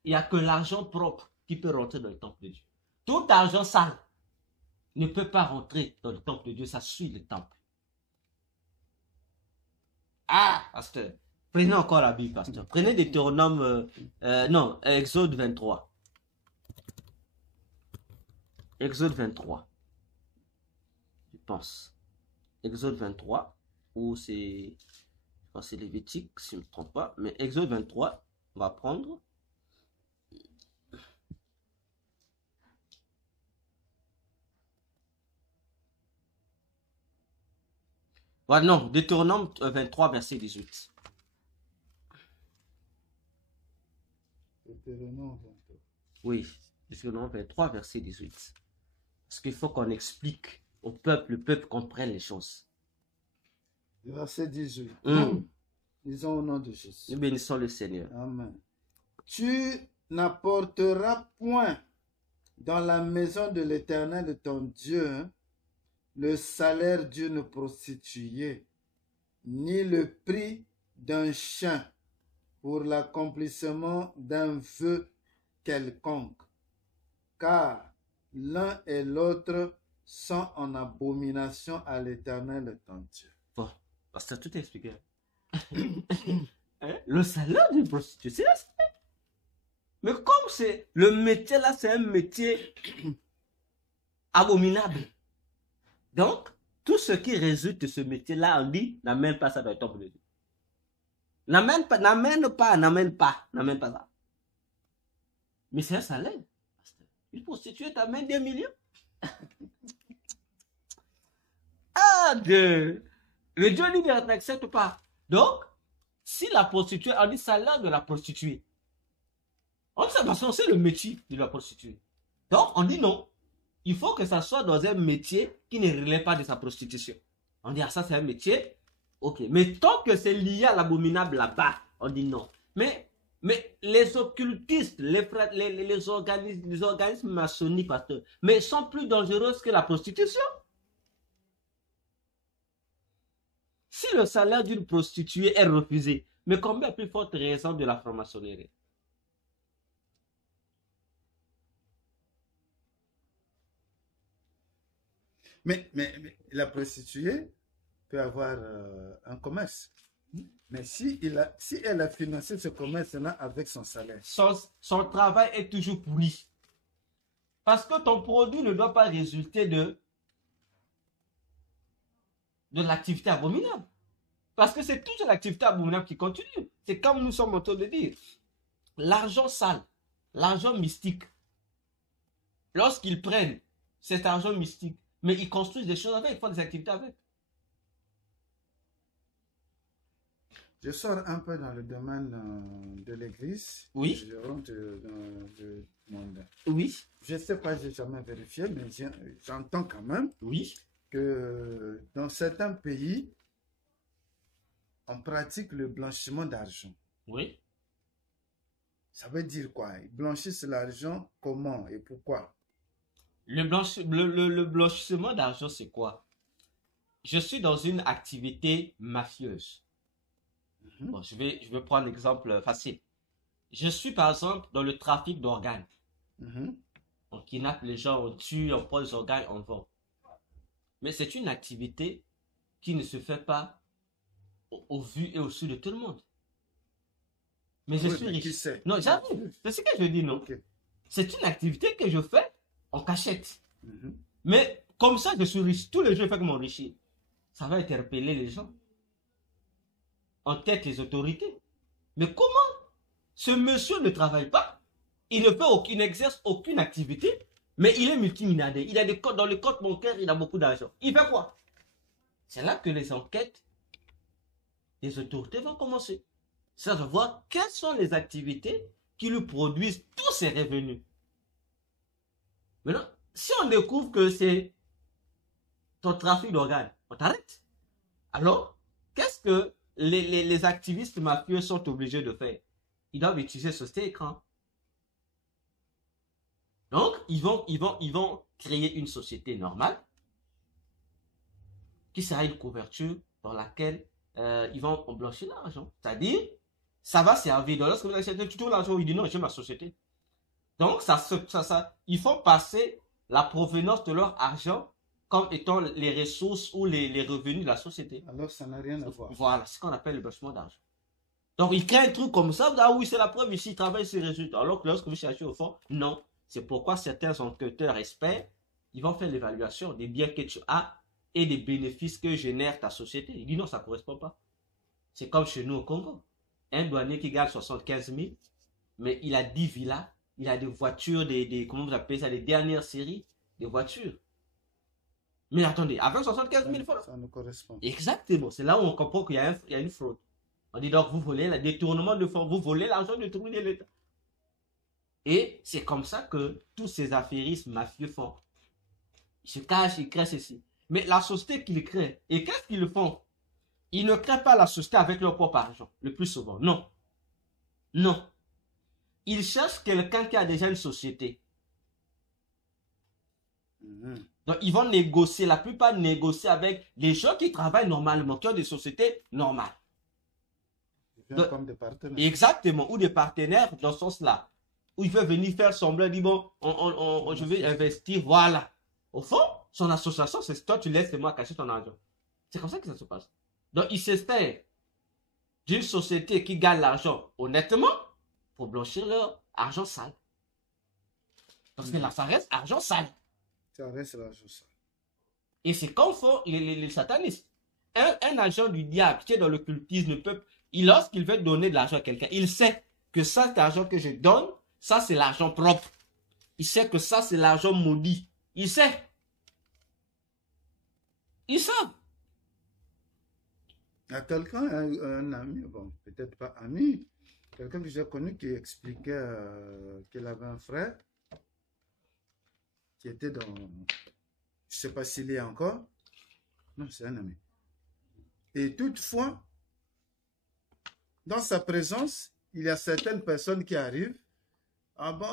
Il n'y a que l'argent propre qui peut rentrer dans le temple de Dieu. Tout argent sale ne peut pas rentrer dans le temple de Dieu. Ça suit le temple. Ah, pasteur. Prenez encore la Bible, pasteur. Prenez Deutéronome, Exode 23. Exode 23. Je pense. Exode 23. Ou c'est, je pense que c'est Lévitique, si je ne me trompe pas. Mais Exode 23, on va prendre. Ouais, non, Deutéronome 23, verset 18. Deutéronome 23. Oui, Deutéronome 23, verset 18. Parce qu'il faut qu'on explique au peuple, le peuple comprenne les choses. Verset 18. Disons au nom de Jésus. Nous bénissons le Seigneur. Amen. Tu n'apporteras point dans la maison de l'Éternel ton Dieu le salaire d'une prostituée, ni le prix d'un chien pour l'accomplissement d'un vœu quelconque, car l'un et l'autre sont en abomination à l'Éternel ton Dieu. Bon, parce que tout est expliqué. Le salaire d'une prostituée, c'est la salaire. Mais comme c'est le métier là, c'est un métier abominable. Donc, tout ce qui résulte de ce métier-là, on dit, n'amène pas ça dans le temple de Dieu. N'amène pas ça. Mais c'est un salaire. Une prostituée t'amène 2 millions. Ah, Dieu. Le Dieu lui n'accepte pas. Donc, si la prostituée, on dit salaire de la prostituée. On dit ça parce qu'on sait le métier de la prostituée. Donc, on dit non. Il faut que ça soit dans un métier qui ne relève pas de sa prostitution. On dit, ah, ça c'est un métier. Ok. Mais tant que c'est lié à l'abominable là-bas, on dit non. Mais les occultistes, les organismes maçonniques, pasteur, mais sont plus dangereux que la prostitution. Si le salaire d'une prostituée est refusé, mais combien plus forte raison de la franc-maçonnerie? Mais la prostituée peut avoir un commerce. Mais si elle a financé ce commerce-là avec son salaire. Son travail est toujours pourri. Parce que ton produit ne doit pas résulter de de l'activité abominable. Parce que c'est toujours l'activité abominable qui continue. C'est comme nous sommes en train de dire. L'argent sale, l'argent mystique, lorsqu'ils prennent cet argent mystique, mais ils construisent des choses avec, ils font des activités avec. Je sors un peu dans le domaine de l'église. Oui. Je rentre dans le monde. Oui. Je ne sais pas, je n'ai jamais vérifié, mais j'entends quand même Oui. que dans certains pays, on pratique le blanchiment d'argent. Oui. Ça veut dire quoi? Ils blanchissent l'argent comment et pourquoi? Le blanchissement d'argent, c'est quoi? Je suis dans une activité mafieuse. Bon, je vais prendre un exemple facile. Je suis par exemple dans le trafic d'organes. On kidnappe les gens, on tue, on prend les organes, on vend. Mais c'est une activité qui ne se fait pas au vu et au su de tout le monde. Mais je suis riche. Qui sait? Non, j'avoue. C'est ce que je dis, non? Okay. C'est une activité que je fais en cachette. Mais comme ça, je suis riche. Tous les jours, je fais que m'enrichir. Ça va interpeller les gens. En tête, les autorités. Mais comment ce monsieur ne travaille pas? Il n'exerce aucune activité, mais il est multimilliardaire. Il a des comptes, dans le compte bancaire, il a beaucoup d'argent. Il fait quoi? C'est là que les enquêtes des autorités vont commencer. Ça va voir quelles sont les activités qui lui produisent tous ces revenus. Maintenant, si on découvre que c'est ton trafic d'organes, on t'arrête. Alors, qu'est-ce que les activistes mafieux sont obligés de faire? Ils doivent utiliser ce écran. Donc, ils vont créer une société normale qui sera une couverture dans laquelle ils vont blanchir l'argent. C'est-à-dire, ça va servir. Donc, lorsque vous achetez tout l'argent, il dit non, j'ai ma société. Donc, ils font passer la provenance de leur argent comme étant les ressources ou les revenus de la société. Alors, ça n'a rien à voir. Voilà, c'est ce qu'on appelle le blanchiment d'argent. Donc, ils créent un truc comme ça. Ah oui, c'est la preuve ici, ils travaillent sur les résultats. Alors que lorsque vous cherchez au fond, non. C'est pourquoi certains enquêteurs experts, ils vont faire l'évaluation des biens que tu as et des bénéfices que génère ta société. Ils disent non, ça ne correspond pas. C'est comme chez nous au Congo. Un douanier qui gagne 75 000, mais il a 10 villas, il a des voitures, comment vous appelez ça, des dernières séries, des voitures. Mais attendez, avec 75 000 francs. Ça ne correspond pas. Exactement. C'est là où on comprend qu'il y a une fraude. On dit donc, vous volez le détournement de fonds, vous volez l'argent de tout l'État. Et c'est comme ça que tous ces affairistes mafieux font. Ils se cachent, ils créent ceci. Mais la société qu'ils créent, et qu'est-ce qu'ils font? Ils ne créent pas la société avec leur propre argent, le plus souvent. Non. Non. Ils cherchent quelqu'un qui a déjà une société. Donc, ils vont négocier, la plupart négocient avec les gens qui travaillent normalement, qui ont des sociétés normales. Donc, comme des partenaires. Exactement, ou des partenaires dans ce sens-là. Où il veut venir faire semblant, il dit bon, je vais investir, voilà. Au fond, son association, c'est toi, tu laisses moi cacher ton argent. C'est comme ça que ça se passe. Donc, ils s'espèrent d'une société qui gagne l'argent honnêtement pour blanchir leur argent sale. Parce que là, ça reste argent sale. Ça reste l'argent sale. Et c'est comme font les satanistes. Un agent du diable qui est dans le cultisme, lorsqu'il veut donner de l'argent à quelqu'un, il sait que cet argent que je donne, ça c'est l'argent propre. Il sait que ça c'est l'argent maudit. Il sait. Ils savent. Il y a quelqu'un, un ami, bon, peut-être pas ami, quelqu'un que j'ai connu qui expliquait qu'il avait un frère qui était dans, je ne sais pas s'il y est encore, non, c'est un ami. Et toutefois, dans sa présence, il y a certaines personnes qui arrivent. Ah bon,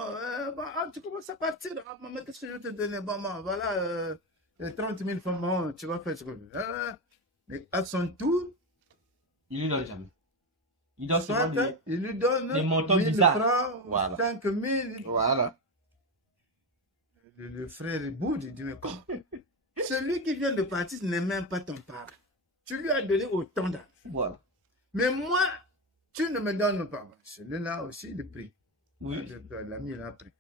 tu commences à partir. Ah bon, mais qu'est-ce que je vais te donner? Bon, voilà, 30 000 francs, bon, tu vas faire ce que tu veux. Mais à son tour, il lui donne jamais. Il donne souvent il lui donne des montants 1000 bizarres. francs, Voilà. 5 000. Voilà. Le frère il boude, il dit, mais comment? Celui qui vient de partir n'est même pas ton père. Tu lui as donné autant d'argent. Voilà. Mais moi, tu ne me donnes pas. Celui-là aussi, il prie. Oui. L'ami, il a pris.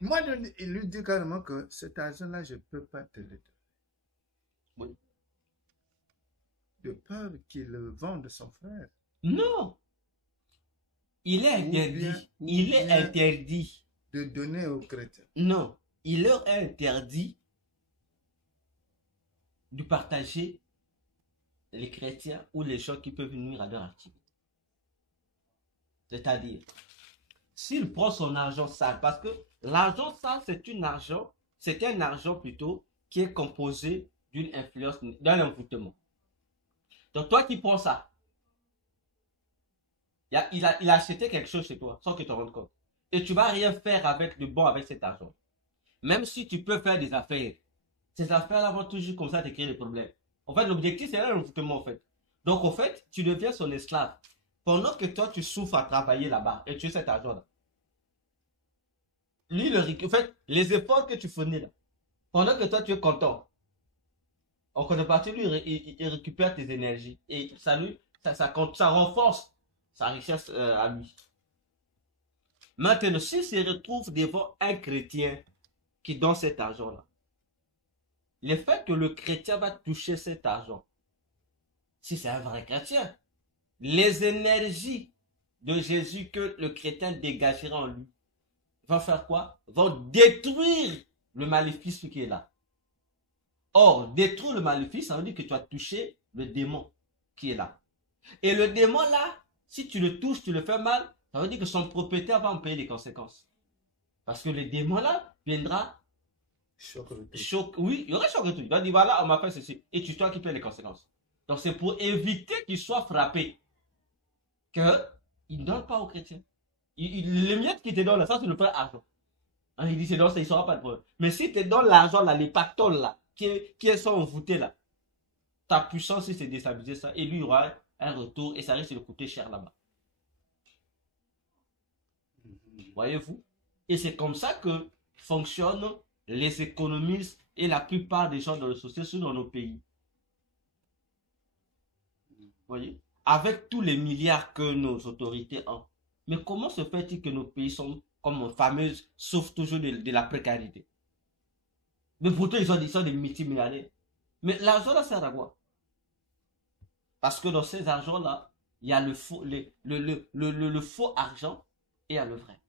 Moi, il lui dit carrément que cet argent-là, je ne peux pas te le donner. Oui. de peur qu'il vende son frère. Non. Il est interdit. Il est interdit. De donner aux chrétiens. Non. Il leur est interdit de partager les chrétiens ou les gens qui peuvent nuire à leur activité. C'est-à-dire, s'il prend son argent sale, parce que l'argent sale, c'est un argent plutôt qui est composé d'une influence, d'un envoûtement. Donc toi qui prends ça, il a acheté quelque chose chez toi sans que tu te rendes compte. Et tu vas rien faire avec de bon avec cet argent. Même si tu peux faire des affaires, ces affaires-là vont toujours comme ça te créer des problèmes. En fait, l'objectif, c'est l'envoûtement, en fait. Donc, en fait, tu deviens son esclave. Pendant que toi, tu souffres à travailler là-bas et tu as cet argent-là. Lui, en fait, les efforts que tu fournis là, pendant que toi, tu es content, en contrepartie, lui, il récupère tes énergies et ça renforce sa richesse à lui. Maintenant, s'il se retrouve devant un chrétien qui donne cet argent-là, le fait que le chrétien va toucher cet argent, si c'est un vrai chrétien, les énergies de Jésus que le chrétien dégagera en lui vont faire quoi? Vont détruire le maléfice qui est là. Or, détruire le maléfice, ça veut dire que tu as touché le démon qui est là. Et le démon là, si tu le touches, tu le fais mal, ça veut dire que son propriétaire va en payer les conséquences. Parce que le démon là viendra oui, il y aurait choc de tout. Il va dire voilà, on m'a fait ceci. Et tu toi qui payes les conséquences. Donc c'est pour éviter qu'il soit frappé qu'il ne donne pas aux chrétiens. Les miettes qui te donnent là, ça c'est le frère argent. Hein, il dit c'est dans ça, il ne saura pas de problème. Mais si tu donnes l'argent là, les pactoles là, qui sont envoûtés là, ta puissance c'est déstabiliser ça. Et lui il aura un retour et ça risque de coûter cher là-bas. Voyez-vous? Et c'est comme ça que fonctionnent les économistes et la plupart des gens dans la société, surtout dans nos pays. Voyez? Avec tous les milliards que nos autorités ont. Mais comment se fait-il que nos pays sont comme fameuses, sauf toujours de la précarité? Mais pourtant, ils sont des multimilliardaires. Mais l'argent là sert à quoi? Parce que dans ces argents-là, il y a le faux, le faux argent et il y a le vrai.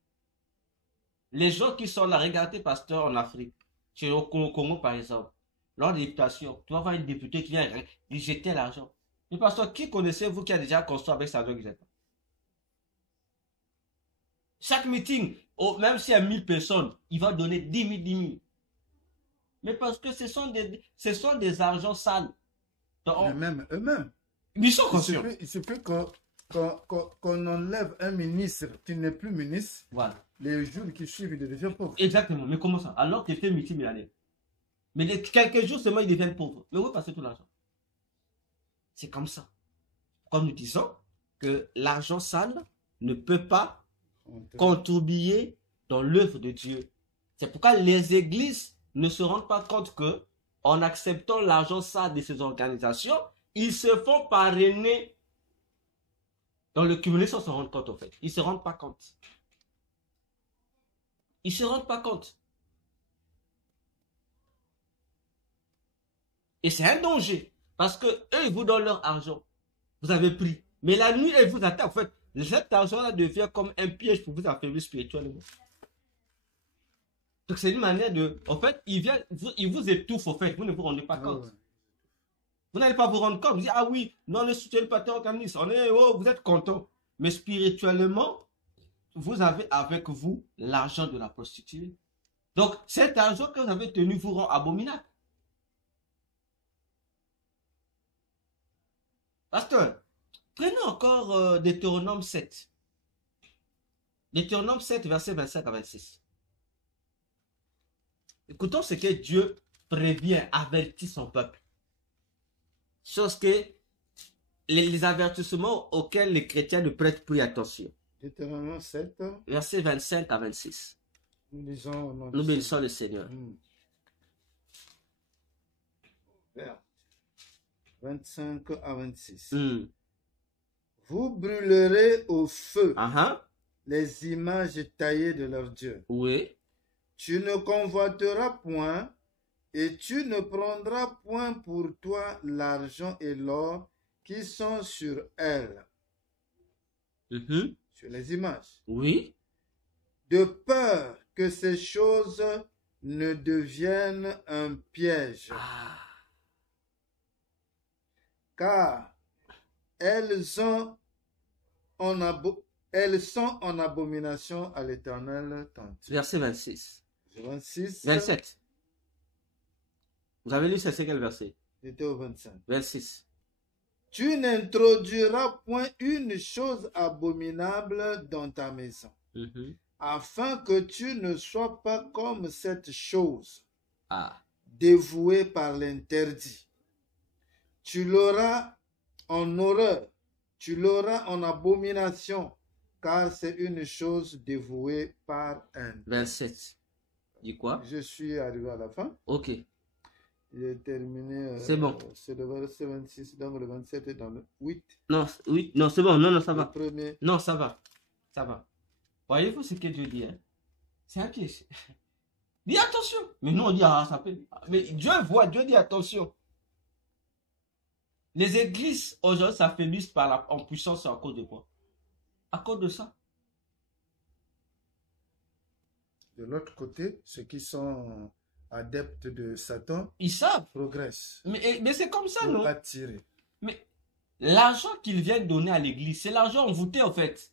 Les gens qui sont là, regardez pasteur en Afrique, chez au Congo par exemple, lors des députations, tu vas voir une députée qui vient jeter l'argent. Mais pasteur, qui connaissez-vous qui a déjà construit avec sa argent? Chaque meeting, même s'il y a 1000 personnes, il va donner 10 000, 10 000. Mais parce que ce sont des argents sales. Donc, même eux-mêmes. Ils sont conscients. Il suffit qu'on enlève un ministre qui n'est plus ministre. Voilà. Les jours qui suivent, il devient pauvre. Exactement. Mais comment ça? Alors qu'il était multimilliardaire. Mais quelques jours seulement, il devient pauvre. Mais où est passé tout l'argent? C'est comme ça. Comme nous disons que l'argent sale ne peut pas contribuer dans l'œuvre de Dieu. C'est pourquoi les églises ne se rendent pas compte que, en acceptant l'argent sale de ces organisations, ils se font parrainer. Dans le communisme, on se rend compte, en fait. Ils ne se rendent pas compte. Ils ne se rendent pas compte. Et c'est un danger. Parce que eux, ils vous donnent leur argent. Vous avez pris. Mais la nuit, ils vous attaquent. En fait, cet argent-là devient comme un piège pour vous affaiblir spirituellement. Donc c'est une manière de... En fait, il vous étouffe, en fait. Vous ne vous rendez pas compte. Ouais. Vous n'allez pas vous rendre compte. Vous dites, ah oui, non, on ne soutient pas tant organisme. Vous êtes content. Mais spirituellement, vous avez avec vous l'argent de la prostituée. Donc, cet argent que vous avez tenu vous rend abominable. Pasteur, prenons encore Deutéronome 7. Deutéronome 7, verset 25 à 26. Écoutons ce que Dieu prévient, avertit son peuple. Chose que les avertissements auxquels les chrétiens ne prêtent plus attention. Deutéronome 7. Verset 25 à 26. Nous lisons le Seigneur. 25 à 26. Vous brûlerez au feu les images taillées de leurs dieux. Oui. Tu ne convoiteras point et tu ne prendras point pour toi l'argent et l'or qui sont sur elles, Mhm. sur les images, Oui. de peur que ces choses ne deviennent un piège, Ah. car elles sont elles sont en abomination à l'Éternel tant. Verset 26. 26, 27. Vous avez lu c'est quel verset? j'étais au 25. 26. Tu n'introduiras point une chose abominable dans ta maison, Mhm. afin que tu ne sois pas comme cette chose, Ah. dévouée par l'interdit. Tu l'auras en horreur, tu l'auras en abomination, car c'est une chose dévouée par un. 27. Dis quoi? Je suis arrivé à la fin. Ok. J'ai terminé. C'est bon. C'est le verset 26, donc le 27 est dans le 8. Non, oui, non, c'est bon. Non, non, ça Le va. premier. Non, ça va. Ça va. Voyez-vous ce que Dieu dit, hein? C'est un piège. Dis attention. Mais nous, on dit, ah, ça peut. Mais Dieu voit, Dieu dit attention. Les églises, aujourd'hui, s'affaiblissent en puissance à cause de quoi? À cause de ça. De l'autre côté, ceux qui sont adeptes de Satan Ils savent. progressent Mais c'est comme ça, pour non? attirer. Mais l'argent qu'ils viennent donner à l'église, c'est l'argent envoûté, en fait.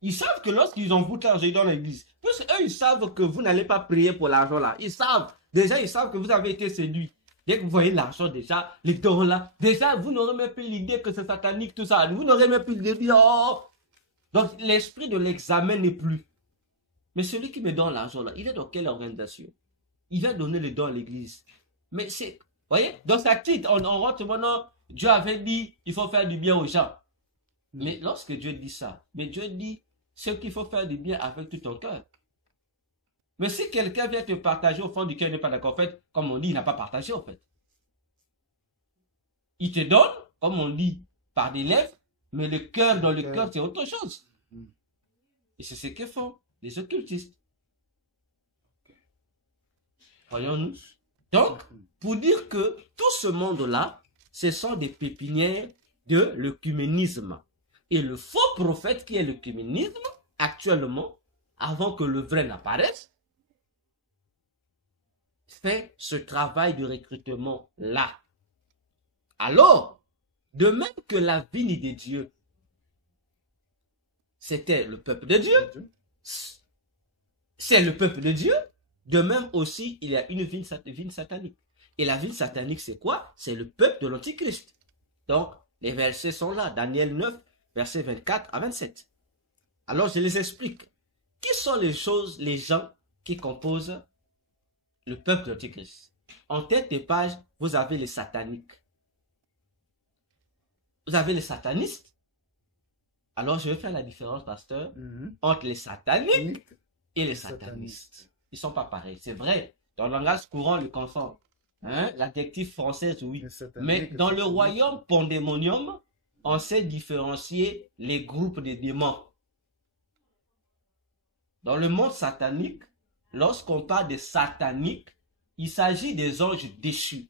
Ils savent que lorsqu'ils envoûtent l'argent dans l'église, parce qu'eux, ils savent que vous n'allez pas prier pour l'argent là. Ils savent. Déjà, ils savent que vous avez été séduit. Dès que vous voyez l'argent déjà, les dons là, déjà, vous n'aurez même plus l'idée que c'est satanique, tout ça. Vous n'aurez même plus l'idée, oh! Donc, l'esprit de l'examen n'est plus. Mais celui qui me donne l'argent là, il est dans quelle organisation? Il va donner les dons à l'église. Mais c'est, voyez, dans sa titre, on rentre maintenant, Dieu avait dit, il faut faire du bien aux gens. Mais lorsque Dieu dit ça, mais Dieu dit, ce qu'il faut faire du bien avec tout ton cœur. Mais si quelqu'un vient te partager au fond du cœur, il n'est pas d'accord, en fait, comme on dit, il n'a pas partagé, en fait. Il te donne, comme on dit, par des lèvres, mais le cœur, dans le cœur, c'est autre chose. Et c'est ce que font les occultistes. Voyons-nous. Donc, pour dire que tout ce monde-là, ce sont des pépinières de l'œcuménisme. Et le faux prophète qui est l'œcuménisme, actuellement, avant que le vrai n'apparaisse, fait ce travail de recrutement-là. Alors, de même que la vigne de Dieu, c'était le peuple de Dieu, c'est le peuple de Dieu, de même aussi, il y a une vigne satanique. Et la vigne satanique, c'est quoi? C'est le peuple de l'Antichrist. Donc, les versets sont là, Daniel 9, versets 24 à 27. Alors, je les explique. Qui sont les choses, les gens qui composent le peuple de l'Antichrist? En tête de page, vous avez les sataniques. Vous avez les satanistes. Alors, je vais faire la différence, pasteur, entre les sataniques et les satanistes. Ils ne sont pas pareils. C'est vrai. Dans le langage courant, le confond. Hein? L'adjectif français, oui. Mais dans le royaume pandémonium, on sait différencier les groupes de démons. Dans le monde satanique, lorsqu'on parle de satanique, il s'agit des anges déchus.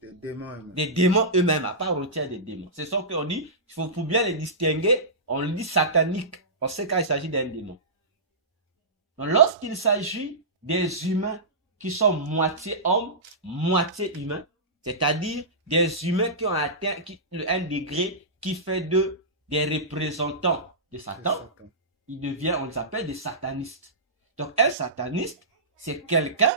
Des démons eux-mêmes. Des démons eux-mêmes, à part entière des démons. C'est ça qu'on dit, il faut pour bien les distinguer, on le dit satanique. On sait quand il s'agit d'un démon. Donc, lorsqu'il s'agit des humains qui sont moitié hommes, moitié humains, c'est-à-dire des humains qui ont atteint un degré qui fait d'eux des représentants de Satan, on les appelle des satanistes. Donc, un sataniste, c'est quelqu'un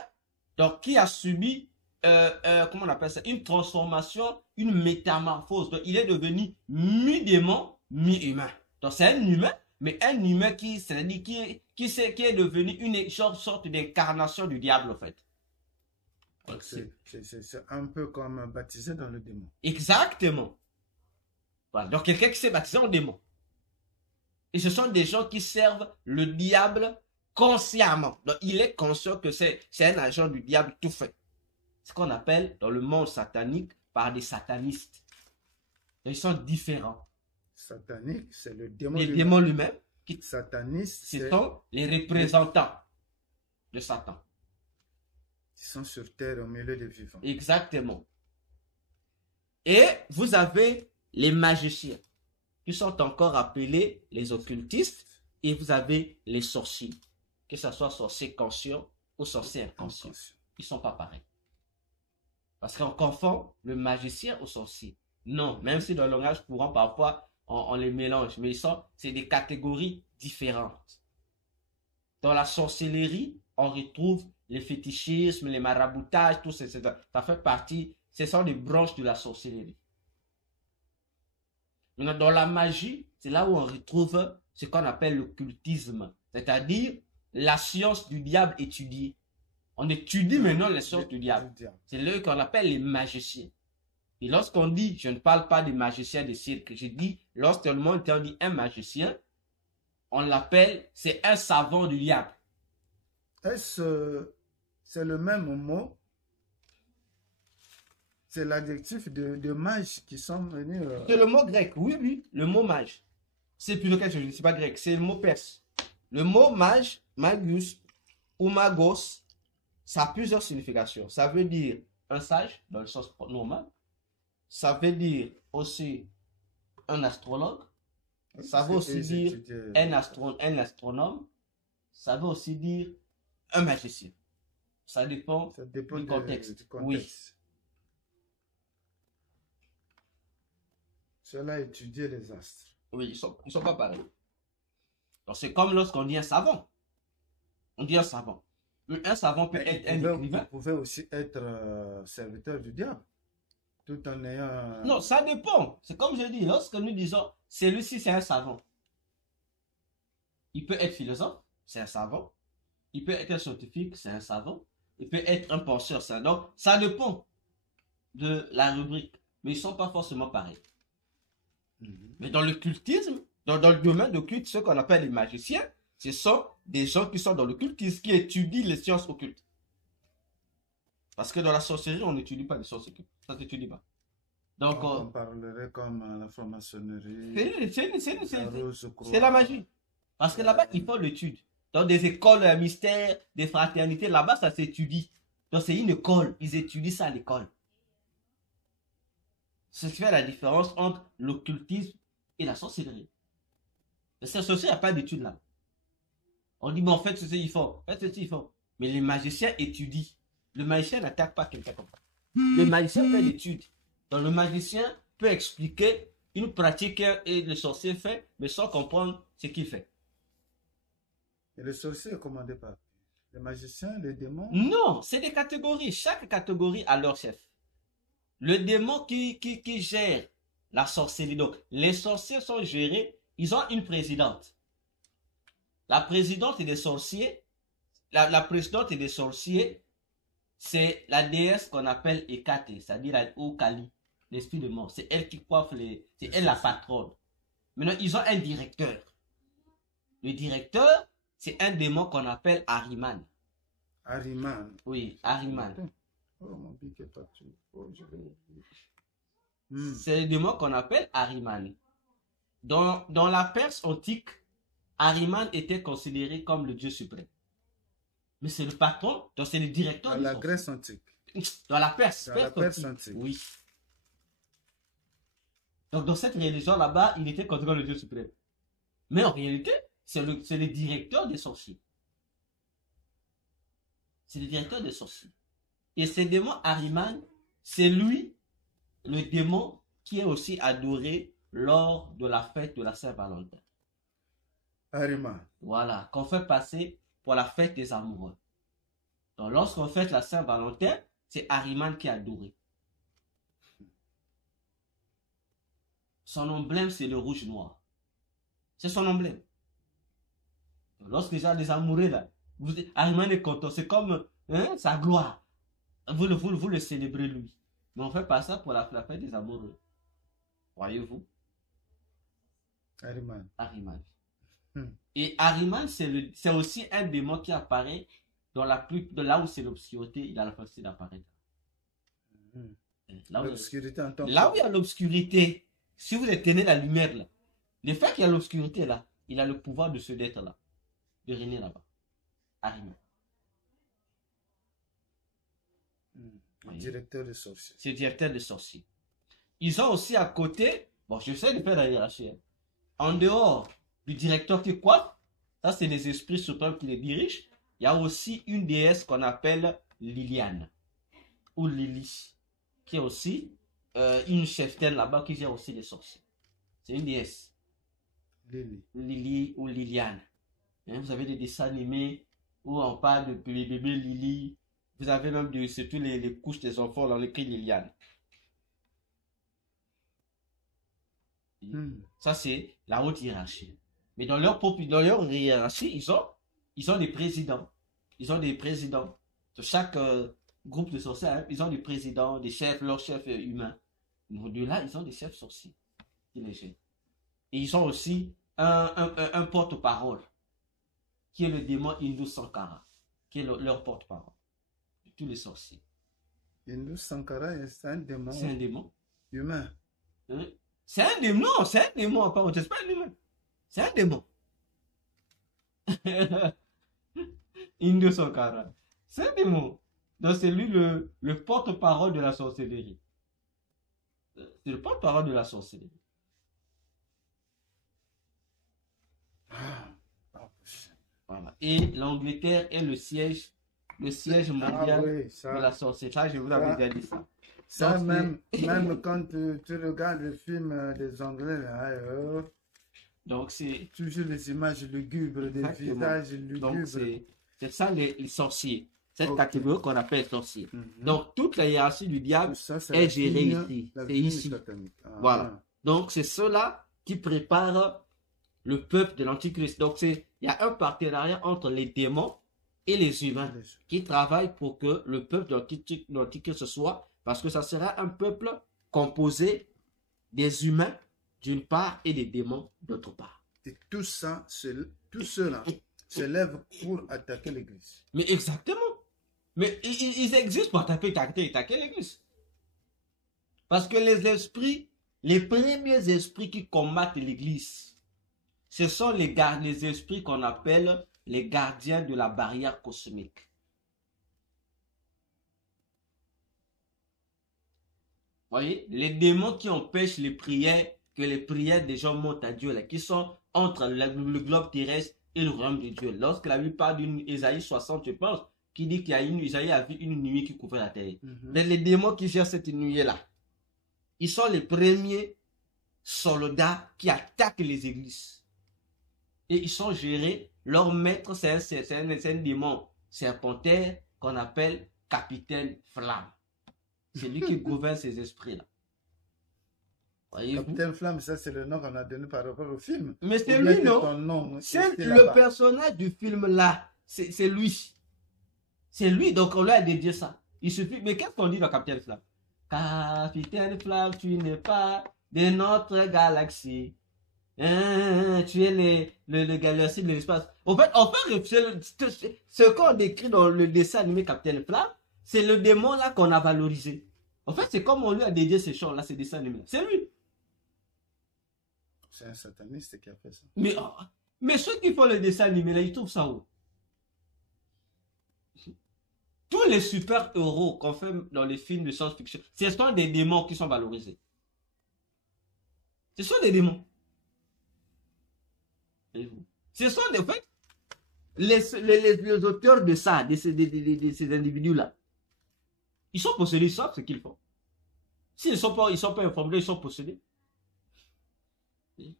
qui a subi, comment on appelle ça, une transformation, une métamorphose. Donc, il est devenu mi-démon, mi-humain. Donc, c'est un humain, mais un humain qui est devenu une sorte d'incarnation du diable, en fait. C'est un peu comme baptisé dans le démon. Exactement. Voilà. Donc, quelqu'un qui s'est baptisé en démon. Et ce sont des gens qui servent le diable consciemment. Donc, il est conscient que c'est un agent du diable tout fait. Ce qu'on appelle dans le monde satanique par des satanistes. Donc, ils sont différents. Satanique, c'est le démon Les lui-même. démons lui-même. Sataniste, Ce sont les représentants de Satan. Ils sont sur terre au milieu des vivants. Exactement. Et vous avez les magiciens, qui sont encore appelés les occultistes, et vous avez les sorciers, que ce soit sorciers conscients ou sorciers inconscients. Ils sont pas pareils. Parce qu'on confond le magicien au sorcier. Non, même si dans le langage courant, parfois, on les mélange, mais c'est des catégories différentes. Dans la sorcellerie, on retrouve les fétichismes, les maraboutages, tout ça, ça fait partie, ce sont des branches de la sorcellerie. Maintenant, dans la magie, c'est là où on retrouve ce qu'on appelle l'occultisme, c'est-à-dire la science du diable étudiée. On étudie maintenant les sciences du diable. C'est là qu'on appelle les magiciens. Et lorsqu'on dit, je ne parle pas des magiciens de cirque, je dis, lorsque le monde dit un magicien, on l'appelle, c'est un savant du diable. Est-ce c'est le même mot? C'est l'adjectif de mage qui sont venus. C'est le mot grec, oui, oui, le mot mage. C'est plutôt quelque chose, je ne sais pas grec, c'est le mot perse. Le mot mage, magus ou magos, ça a plusieurs significations. Ça veut dire un sage, dans le sens normal. Ça veut dire aussi un astrologue. Ça veut aussi dire un astronome. Ça veut aussi dire un magicien. Ça dépend du contexte. Oui. Cela étudier les astres. Oui, ils sont pas pareils. Donc c'est comme lorsqu'on dit un savant. On dit un savant. Un savant peut être un écrivain. Vous pouvez aussi être serviteur du diable. Tout en ayant... Non, ça dépend. C'est comme je dis, lorsque nous disons, celui-ci c'est un savant. Il peut être philosophe, c'est un savant. Il peut être un scientifique, c'est un savant. Il peut être un penseur, c'est un... Donc, ça dépend de la rubrique. Mais ils sont pas forcément pareils. Mais dans le cultisme, dans le domaine de culte, ce qu'on appelle les magiciens, ce sont des gens qui sont dans le cultisme, qui étudient les sciences occultes. Parce que dans la sorcellerie, on n'étudie pas les sciences occultes. Ça s'étudie pas. Donc, on parlerait comme la franc-maçonnerie. C'est la magie. Parce que là-bas, il faut l'étude. Dans des écoles mystères, des fraternités, là-bas, ça s'étudie. Donc, c'est une école. Ils étudient ça à l'école. C'est ce qui fait la différence entre l'occultisme et la sorcellerie. La sorcellerie, il n'y a pas d'études là. On dit, bon, faites ceci, il faut. Faites ceci, il faut. Mais les magiciens étudient. Le magicien n'attaque pas quelqu'un comme ça. Le magicien fait l'étude. Donc, le magicien peut expliquer une pratique et le sorcier fait, mais sans comprendre ce qu'il fait. Et le sorcier est commandé par les magiciens, les démons? Non, c'est des catégories. Chaque catégorie a leur chef. Le démon qui gère la sorcellerie. Donc, les sorciers sont gérés. Ils ont une présidente. La présidente des sorciers, la présidente des sorciers, c'est la déesse qu'on appelle Hécate, c'est-à-dire ou Kali, l'esprit de mort. C'est elle qui coiffe c'est elle la patronne. Maintenant, ils ont un directeur. Le directeur, c'est un démon qu'on appelle Ahriman. Ahriman. Oui, Ahriman. Oh, mon bic est parti. Oh, je vais... C'est le démon qu'on appelle Ahriman. Dans la Perse antique, Ahriman était considéré comme le dieu suprême. Mais c'est le patron, donc c'est le directeur. Dans la Grèce antique. Dans la Perse. Dans la Perse antique. Oui. Donc dans cette religion là-bas, il était considéré comme le dieu suprême. Mais en réalité, c'est le directeur des sorciers. C'est le directeur des sorciers. Et ce démon Ahriman, c'est lui, le démon, qui est aussi adoré lors de la fête de la Saint-Valentin. Ahriman. Voilà, qu'on fait passer pour la fête des amoureux. Donc lorsqu'on fête la Saint-Valentin, c'est Ahriman qui est adoré. Son emblème, c'est le rouge noir. C'est son emblème. Donc, lorsque il y a des amoureux là, Ahriman est content. C'est comme sa gloire. Vous le célébrez lui. Mais on fait pas ça pour la fête des amoureux. Voyez-vous? Ahriman. Ahriman. Et Ahriman, c'est aussi un démon qui apparaît de là où c'est l'obscurité, il a la facilité d'apparaître. L'obscurité en tant que... Là où il y a l'obscurité, si vous éteignez la lumière là, le fait qu'il y a l'obscurité là, il a le pouvoir de se d'être là, de régner là-bas. Ahriman. Directeur de sorciers. C'est le directeur de sorciers. ils ont aussi à côté, bon, je sais de faire la hiérarchie, hein. En dehors du directeur qui coiffe, ça c'est les esprits suprêmes qui les dirigent, il y a aussi une déesse qu'on appelle Liliane, ou Lily, qui est aussi une cheftaine là-bas qui gère aussi les sorciers. C'est une déesse. Lily ou Liliane. Hein, vous avez des dessins animés où on parle de bébé Lily. Vous avez même surtout les couches des enfants dans l'écrit Liliane. Ça, c'est la haute hiérarchie. Mais dans leur hiérarchie, ils ont des présidents. Ils ont des présidents. De chaque groupe de sorciers, hein, ils ont des présidents, des chefs, leurs chefs humains. Au-delà, ils ont des chefs sorciers qui les gèrent. Et ils ont aussi un porte-parole, qui est le démon Hindu Sankara, qui est leur porte-parole. Tous les sorciers. Hindu Sankara, c'est un démon. C'est un démon. Humain. Hein? C'est un démon, pas, c'est pas un humain. C'est un démon. Hindu Sankara. C'est un démon. Donc c'est lui le porte-parole de la sorcellerie. C'est le porte-parole de la sorcellerie. Voilà. Et l'Angleterre est le siège mondial de la sorcellerie. Ça, je vous avais déjà dit ça. Ça, même quand tu regardes le film des Anglais, là, donc c'est toujours les images lugubres, des visages lugubres. Donc c'est ça les sorciers. Cette catégorie qu'on appelle sorciers. Donc toute la hiérarchie du diable est gérée ici. C'est ici. Voilà. Donc c'est cela qui prépare le peuple de l'Antichrist. Donc il y a un partenariat entre les démons et les humains qui travaillent pour que le peuple de l'Antichrist soit, parce que ça sera un peuple composé des humains d'une part et des démons d'autre part. Et tout ça, tout cela se lève pour attaquer l'église. Mais exactement. Mais ils existent pour attaquer l'église. Parce que les premiers esprits qui combattent l'église, ce sont les esprits qu'on appelle les gardiens de la barrière cosmique. Voyez, les démons qui empêchent que les prières des gens montent à Dieu, là, qui sont entre le globe terrestre et le royaume de Dieu. Lorsque la Bible parle d'une Ésaïe 60, je pense, qui dit qu'il y a Isaïe a vu une nuée qui couvrait la terre. Mais les démons qui gèrent cette nuée-là, ils sont les premiers soldats qui attaquent les églises. Et ils sont gérés, leur maître, c'est un démon serpentaire qu'on appelle Capitaine Flamme. C'est lui qui gouverne ces esprits-là. Capitaine Flamme, ça c'est le nom qu'on a donné par rapport au film. Mais c'est lui, non? C'est le personnage du film-là. C'est lui. C'est lui, donc on lui a dédié ça. Il suffit, mais qu'est-ce qu'on dit dans Capitaine Flamme? Capitaine Flamme, tu n'es pas de notre galaxie. Tu es le galaxie de l'espace. En fait, ce qu'on décrit dans le dessin animé Capitaine Flamme, c'est le démon là qu'on a valorisé. En fait, c'est comme on lui a dédié ces chants là, ces dessins animés là. C'est lui. C'est un sataniste qui a fait ça. Mais ceux qui font les dessins animés là, ils trouvent ça où? Tous les super-héros qu'on fait dans les films de science-fiction, ce sont des démons qui sont valorisés. Ce sont des démons. Ce sont des faits. Les auteurs de ça, de ces individus-là, ils sont possédés, ils savent ce qu'ils font. S'ils ne sont pas informés, ils sont possédés.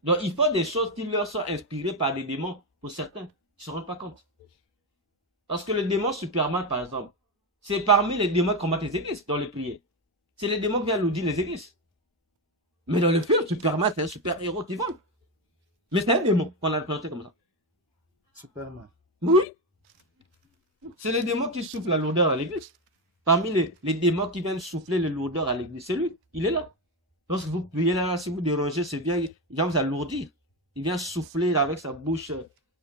Donc, ils font des choses qui leur sont inspirées par des démons, pour certains. Ils ne se rendent pas compte. Parce que le démon Superman, par exemple, c'est parmi les démons qui combattent les églises dans les prières. C'est les démons qui viennent nous dire les églises. Mais dans le film, Superman, c'est un super-héros qui vole. Mais c'est un démon qu'on a présenté comme ça. Superman. Oui. C'est le démon qui souffle la lourdeur à l'église. Parmi les démons qui viennent souffler les lourdeurs à l'église, c'est lui. Il est là. Lorsque vous priez là, si vous dérangez, c'est bien, il vient vous alourdir. Il vient souffler avec sa bouche,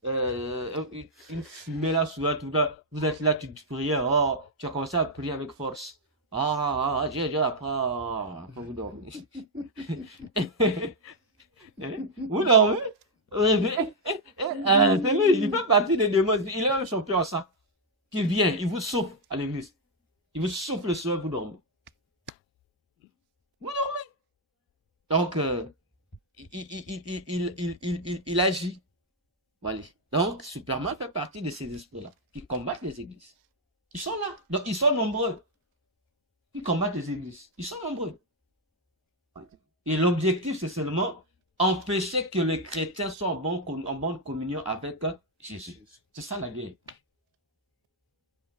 une fumée là, souvent, tout là. Vous êtes là, tu pries, oh, tu as commencé à prier avec force. Dieu apprend, faut vous dormir. Vous dormez? C'est lui, il fait partie des démons. Il est un champion en ça. Qui vient, il vous souffle à l'église. Il vous souffle le soir, vous dormez. Vous dormez. Donc, il agit. Voilà. Donc, Superman fait partie de ces esprits-là qui combattent les églises. Ils sont là. Donc, ils sont nombreux. Ils combattent les églises. Ils sont nombreux. Et l'objectif, c'est seulement empêcher que les chrétiens soient en bonne communion avec Jésus. C'est ça la guerre.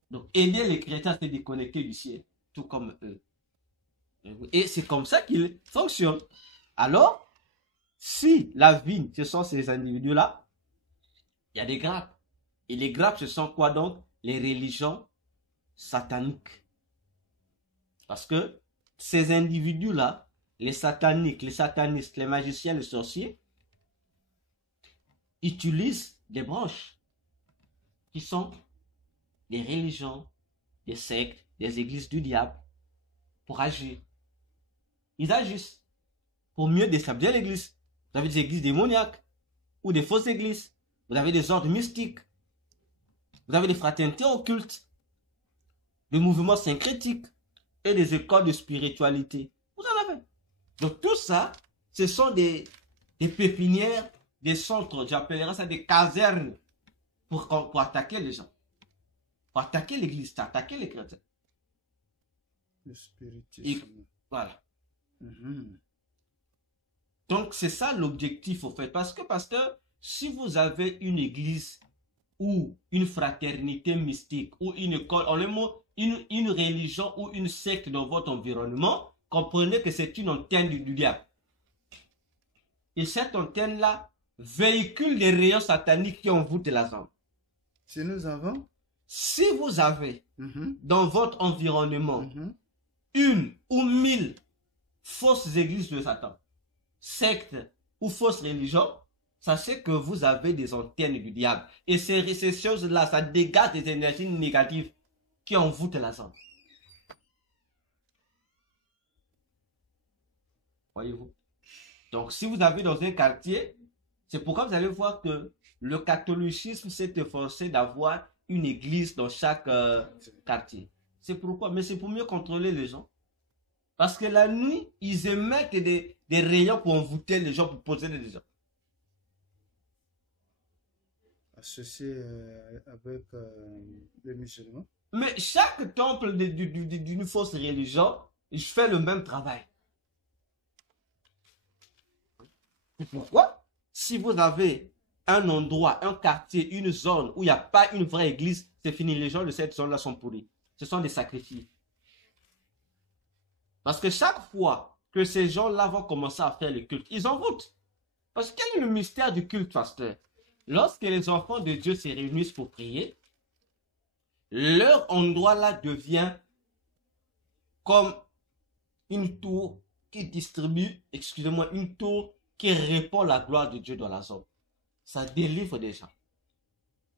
Donc, aider les chrétiens à se déconnecter du ciel, tout comme eux. Et c'est comme ça qu'il fonctionne. Alors, si la vigne, ce sont ces individus-là, il y a des grappes. Et les grappes, ce sont quoi donc? Les religions sataniques. Parce que ces individus-là, les sataniques, les satanistes, les magiciens, les sorciers, utilisent des branches qui sont des religions, des sectes, des églises du diable pour agir. Ils agissent pour mieux déstabiliser l'église. Vous avez des églises démoniaques ou des fausses églises. Vous avez des ordres mystiques. Vous avez des fraternités occultes, des mouvements syncrétiques et des écoles de spiritualité. Vous en avez. Donc tout ça, ce sont des pépinières, des centres, j'appellerais ça des casernes pour attaquer les gens. Pour attaquer l'église, attaquer les chrétiens. Le spiritisme. Et voilà. Donc c'est ça l'objectif au fait. Parce que si vous avez une église ou une fraternité mystique ou une école, en le mot, une religion ou une secte dans votre environnement, comprenez que c'est une antenne du diable. Et cette antenne-là véhicule des rayons sataniques qui envoûtent la zone. Si vous avez dans votre environnement une ou 1000 fausses églises de Satan, sectes ou fausses religions, sachez que vous avez des antennes du diable. Et ces choses-là, ça dégage des énergies négatives qui envoûtent la zone. Voyez-vous? Donc, si vous avez dans un quartier, c'est pourquoi vous allez voir que le catholicisme s'est efforcé d'avoir une église dans chaque quartier. C'est pourquoi? Mais c'est pour mieux contrôler les gens. Parce que la nuit, ils émettent des rayons pour envoûter les gens, pour posséder les gens. Associé avec les musulmans. Mais chaque temple d'une fausse religion, il fait le même travail. C'est pourquoi, si vous avez un endroit, un quartier, une zone où il n'y a pas une vraie église, c'est fini. Les gens de cette zone-là sont pourris. Ce sont des sacrifiés. Parce que chaque fois que ces gens-là vont commencer à faire le culte, ils en voûtent. Parce qu'il y a le mystère du culte, pasteur. Lorsque les enfants de Dieu se réunissent pour prier, leur endroit-là devient comme une tour qui distribue, excusez-moi, une tour qui répand la gloire de Dieu dans la zone. Ça délivre des gens.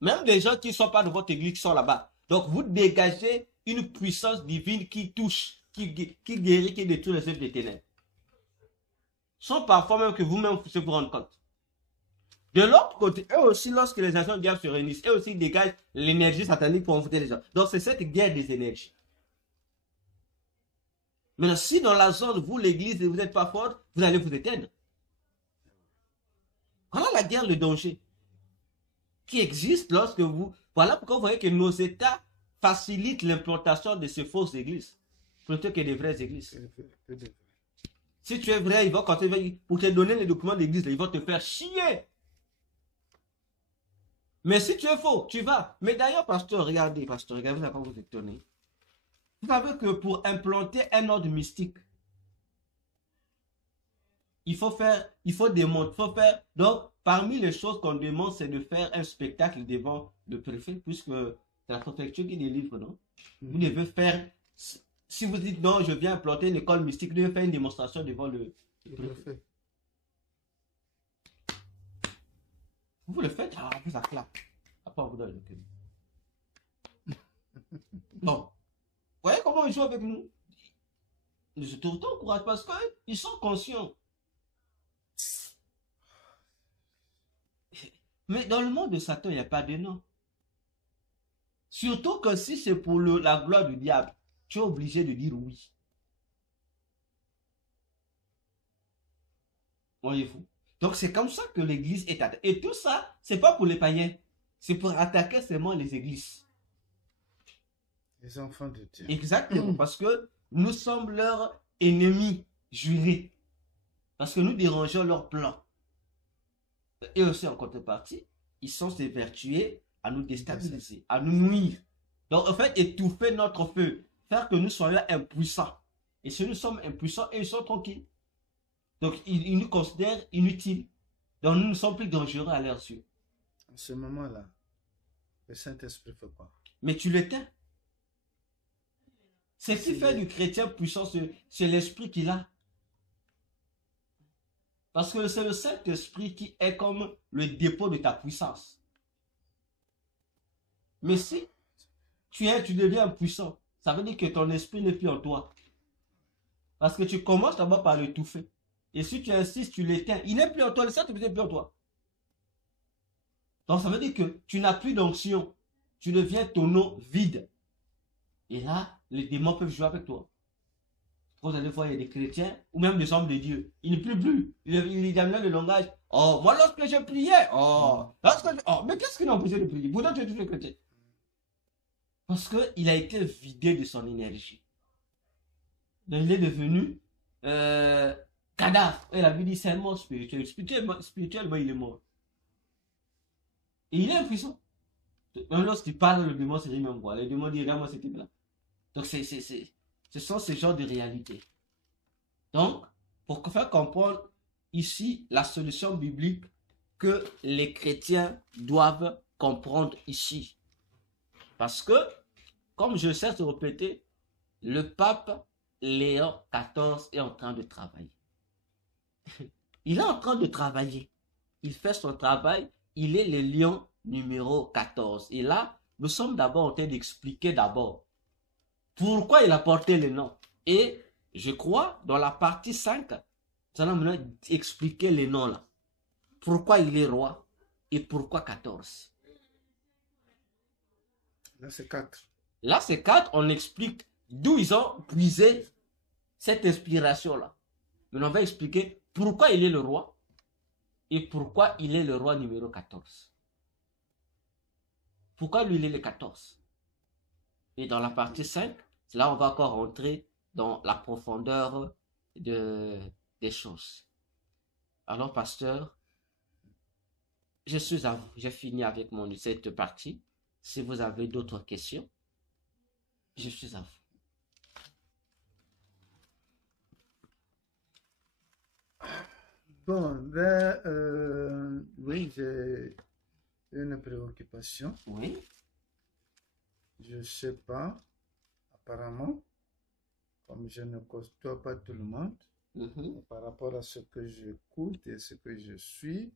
Même des gens qui ne sont pas de votre église qui sont là-bas. Donc vous dégagez une puissance divine qui touche, qui guérit, qui détruit les œuvres des ténèbres. Sans parfois même que vous-même vous rendez compte. De l'autre côté, eux aussi, lorsque les agents de diable se réunissent, eux aussi dégagent l'énergie satanique pour envoûter les gens. Donc c'est cette guerre des énergies. Maintenant, si dans la zone, vous, l'église, vous n'êtes pas forte, vous allez vous éteindre. Voilà la guerre, le danger qui existe lorsque vous... Voilà pourquoi vous voyez que nos États facilitent l'implantation de ces fausses églises plutôt que des vraies églises. Si tu es vrai, ils vont continuer pour te donner les documents d'église, ils vont te faire chier. Mais si tu es faux, tu vas. Mais d'ailleurs, pasteur, regardez, vous allez pas vous étonner. Vous savez que pour implanter un ordre mystique, il faut démontrer, donc, parmi les choses qu'on demande, c'est de faire un spectacle devant le préfet, puisque c'est la préfecture qui délivre, non? Vous devez faire, si vous dites non, je viens implanter une école mystique, vous devez faire une démonstration devant le préfet. Vous le faites, vous ça claque. Après, on vous donne le document. Bon. Vous voyez comment ils jouent avec nous? Je te encourage parce qu'ils sont conscients. Mais dans le monde de Satan, il n'y a pas de nom. Surtout que si c'est pour la gloire du diable, tu es obligé de dire oui. Voyez-vous. Donc c'est comme ça que l'église est attaquée. Et tout ça, c'est pas pour les païens. C'est pour attaquer seulement les églises. Les enfants de Dieu. Exactement. Parce que nous sommes leurs ennemis jurés. Parce que nous dérangeons leur plan. Et aussi en contrepartie, ils sont s'évertués à nous déstabiliser, à nous nuire. Donc en fait, étouffer notre feu. Faire que nous soyons impuissants. Et si nous sommes impuissants, ils sont tranquilles. Donc, ils nous considèrent inutiles. Donc, nous ne sommes plus dangereux à leurs yeux. En ce moment-là, le Saint-Esprit fait quoi? Mais tu l'éteins. Ce qui fait du chrétien puissant, c'est l'esprit qu'il a. Parce que c'est le Saint-Esprit qui est comme le dépôt de ta puissance. Mais si tu deviens impuissant, ça veut dire que ton esprit n'est plus en toi. Parce que tu commences d'abord par l'étouffer. Et si tu insistes, tu l'éteins. Il n'est plus en toi, le Saint-Esprit n'est plus en toi. Donc ça veut dire que tu n'as plus d'onction. Tu deviens tonneau vide. Et là, les démons peuvent jouer avec toi. Vous allez voir, il y a des chrétiens, ou même des hommes de Dieu. Il ne prie plus. Il amène le langage. Oh, moi lorsque je priais, mais qu'est-ce qu'il a empêché de prier? Pourtant tu es toujours chrétien. Parce que il a été vidé de son énergie. Donc il est devenu cadavre. Et la Bible dit c'est un mort spirituel. Spirituellement, il est mort. Et il est impuissant. Même lorsqu'il parle, le démon se dit même quoi. Le démon dit, regarde-moi ce type-là. Donc ce sont ces genres de réalités. Donc, pour faire comprendre ici la solution biblique que les chrétiens doivent comprendre ici. Parce que, comme je sais se répéter, le pape Léon XIV est en train de travailler. Il est en train de travailler. Il fait son travail. Il est le lion numéro 14. Et là, nous sommes d'abord en train d'expliquer d'abord pourquoi il a porté le nom. Et je crois, dans la partie 5, nous allons maintenant expliquer les noms là. Pourquoi il est roi et pourquoi 14. Là, c'est 4. Là, c'est 4, on explique d'où ils ont puisé cette inspiration-là. Mais on va expliquer pourquoi il est le roi et pourquoi il est le roi numéro 14. Pourquoi lui, il est le 14. Et dans la partie 5, là, on va encore rentrer dans la profondeur des choses. Alors, pasteur, je suis à vous. J'ai fini avec cette partie. Si vous avez d'autres questions, je suis à vous. Bon, oui, j'ai une préoccupation. Oui. Je sais pas, apparemment, comme je ne côtoie pas tout le monde, par rapport à ce que j'écoute et ce que je suis,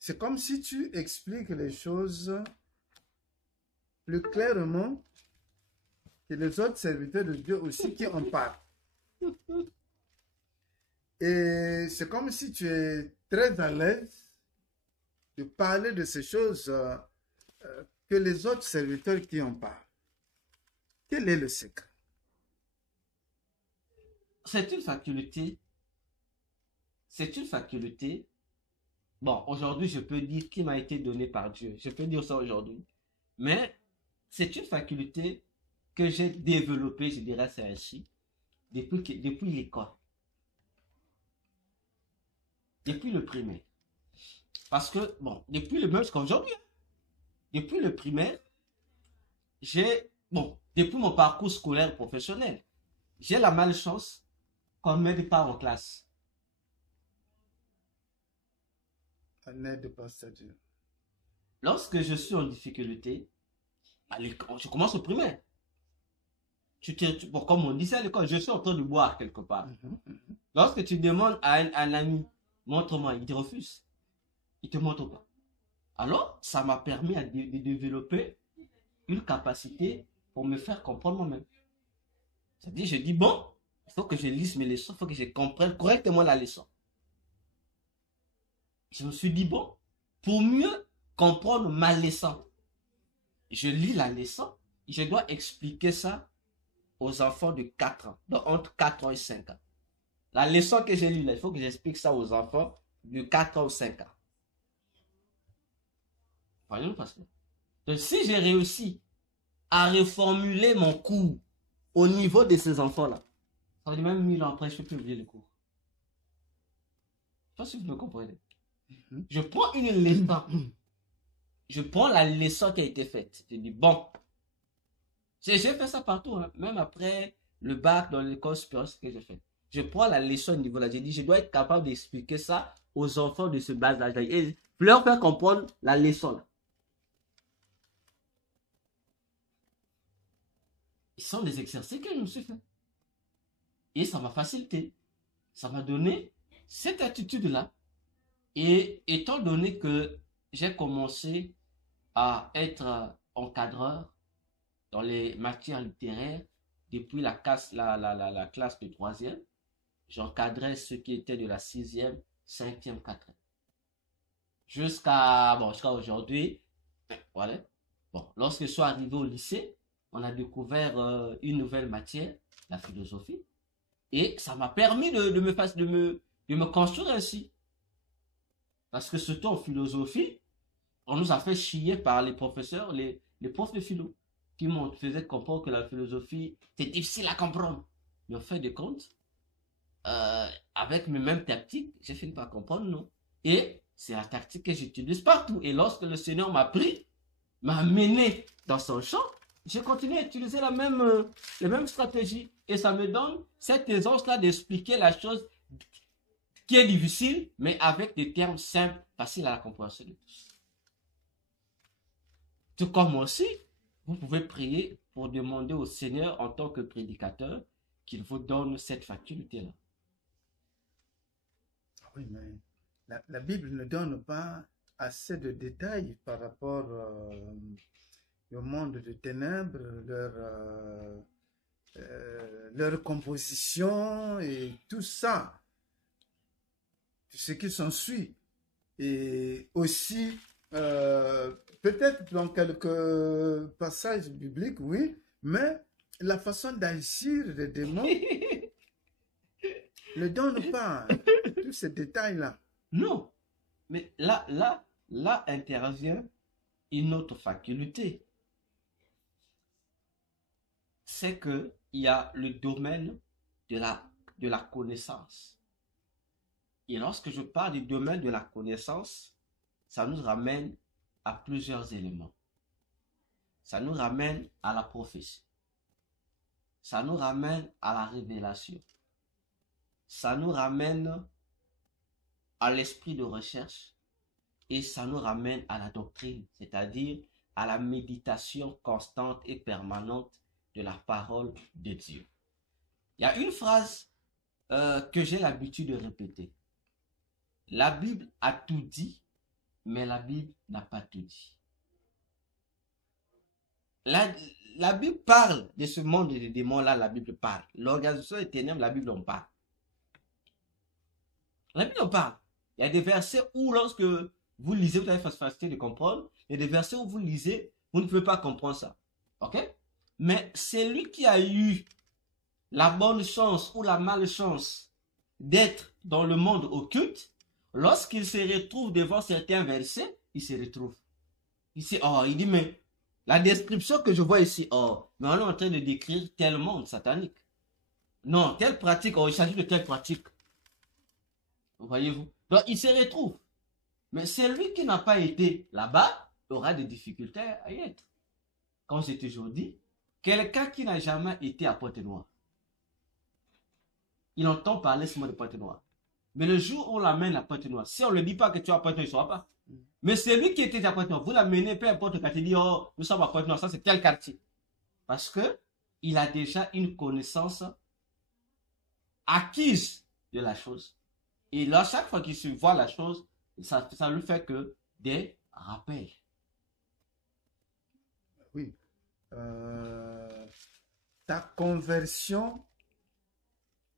c'est comme si tu expliques les choses plus clairement que les autres serviteurs de Dieu aussi qui en parlent. Et c'est comme si tu es très à l'aise de parler de ces choses que les autres serviteurs qui en parlent. Quel est le secret? C'est une faculté. C'est une faculté. Bon, aujourd'hui, je peux dire qui m'a été donnée par Dieu. Je peux dire ça aujourd'hui. Mais c'est une faculté que j'ai développée, je dirais c'est ainsi, depuis l'école. Depuis le primaire. Parce que, bon, depuis le même qu'aujourd'hui, depuis le primaire, depuis mon parcours scolaire professionnel, j'ai la malchance qu'on ne m'aide pas en classe. On n'aide pas, c'est-à-dire. Lorsque je suis en difficulté, je commence au primaire. Bon, comme on disait à l'école, je suis en train de boire quelque part. Lorsque tu demandes à un ami, montre-moi, il te refuse. Il te montre pas. Alors, ça m'a permis de développer une capacité pour me faire comprendre moi-même. C'est-à-dire, je dis, bon, il faut que je lise mes leçons, il faut que je comprenne correctement la leçon. Je me suis dit, bon, pour mieux comprendre ma leçon, je lis la leçon, et je dois expliquer ça aux enfants de 4 ans, donc entre 4 ans et 5 ans. La leçon que j'ai lue là, il faut que j'explique ça aux enfants de 4 ans ou 5 ans. Voyez-vous, parce que donc, si j'ai réussi à reformuler mon cours au niveau de ces enfants-là, ça veut dire même 1000 ans après, je peux plus oublier le cours. Je sais pas si vous me comprenez. Je prends une leçon. Je prends la leçon qui a été faite. Je dis, bon, j'ai fait ça partout, hein. Même après le bac dans l'école supérieure, c'est ce que j'ai fait. Je prends la leçon au niveau là. J'ai dit, je dois être capable d'expliquer ça aux enfants de ce bas âge-là. Et leur faire comprendre la leçon là. Ce sont des exercices que je me suis fait. Et ça m'a facilité. Ça m'a donné cette attitude-là. Et étant donné que j'ai commencé à être encadreur dans les matières littéraires depuis la classe de 3e, j'encadrais ceux qui étaient de la 6e, 5e, 4e. Jusqu'à aujourd'hui. Voilà. Bon, lorsque je suis arrivé au lycée, on a découvert une nouvelle matière, la philosophie. Et ça m'a permis de me construire ainsi. Parce que surtout en philosophie, on nous a fait chier par les professeurs, les profs de philo, qui m'ont fait comprendre que la philosophie, c'est difficile à comprendre. Mais en fin de compte, avec mes mêmes tactiques, j'ai fini par comprendre, non. Et c'est la tactique que j'utilise partout. Et lorsque le Seigneur m'a pris, m'a mené dans son champ, j'ai continué à utiliser les mêmes stratégies. Et ça me donne cette aisance-là d'expliquer la chose qui est difficile, mais avec des termes simples, faciles à la compréhension de tous. Tout comme aussi, vous pouvez prier pour demander au Seigneur en tant que prédicateur qu'il vous donne cette faculté-là. Oui, mais la Bible ne donne pas assez de détails par rapport au monde de ténèbres, leur composition et tout ça, ce qui s'ensuit. Et aussi, peut-être dans quelques passages bibliques, oui, mais la façon d'agir des démons ne donne pas tous ces détails-là. Non, mais là intervient une autre faculté. C'est que il y a le domaine de la connaissance. Et lorsque je parle du domaine de la connaissance, ça nous ramène à plusieurs éléments. Ça nous ramène à la prophétie. Ça nous ramène à la révélation. Ça nous ramène à l'esprit de recherche. Et ça nous ramène à la doctrine, c'est-à-dire à la méditation constante et permanente de la parole de Dieu. Il y a une phrase que j'ai l'habitude de répéter. La Bible a tout dit, mais la Bible n'a pas tout dit. La Bible parle de ce monde des démons-là, la Bible parle. L'organisation des ténèbres, la Bible en parle. La Bible en parle. Il y a des versets où lorsque vous lisez, vous avez facilité de comprendre. Il y a des versets où vous lisez, vous ne pouvez pas comprendre ça. Ok? Mais c'est lui qui a eu la bonne chance ou la malchance d'être dans le monde occulte. Lorsqu'il se retrouve devant certains versets, il se retrouve. Il dit, mais la description que je vois ici, mais on est en train de décrire tel monde satanique. Non, telle pratique, il s'agit de telle pratique. Voyez-vous? Donc, il se retrouve. Mais celui qui n'a pas été là-bas aura des difficultés à y être. Comme j'ai toujours dit, quelqu'un qui n'a jamais été à Pointe-Noire, il entend parler seulement de Pointe-Noire. Mais le jour où on l'amène à Pointe-Noire, si on ne lui dit pas que tu es à Pointe-Noire, il ne saura pas. Mais c'est lui qui était à Pointe-Noire. Vous l'amenez, peu importe le quartier, il dit, nous sommes à Pointe-Noire, ça c'est tel quartier. Parce que il a déjà une connaissance acquise de la chose. Et là, chaque fois qu'il se voit la chose, ça lui fait que des rappels. Oui. Ta conversion,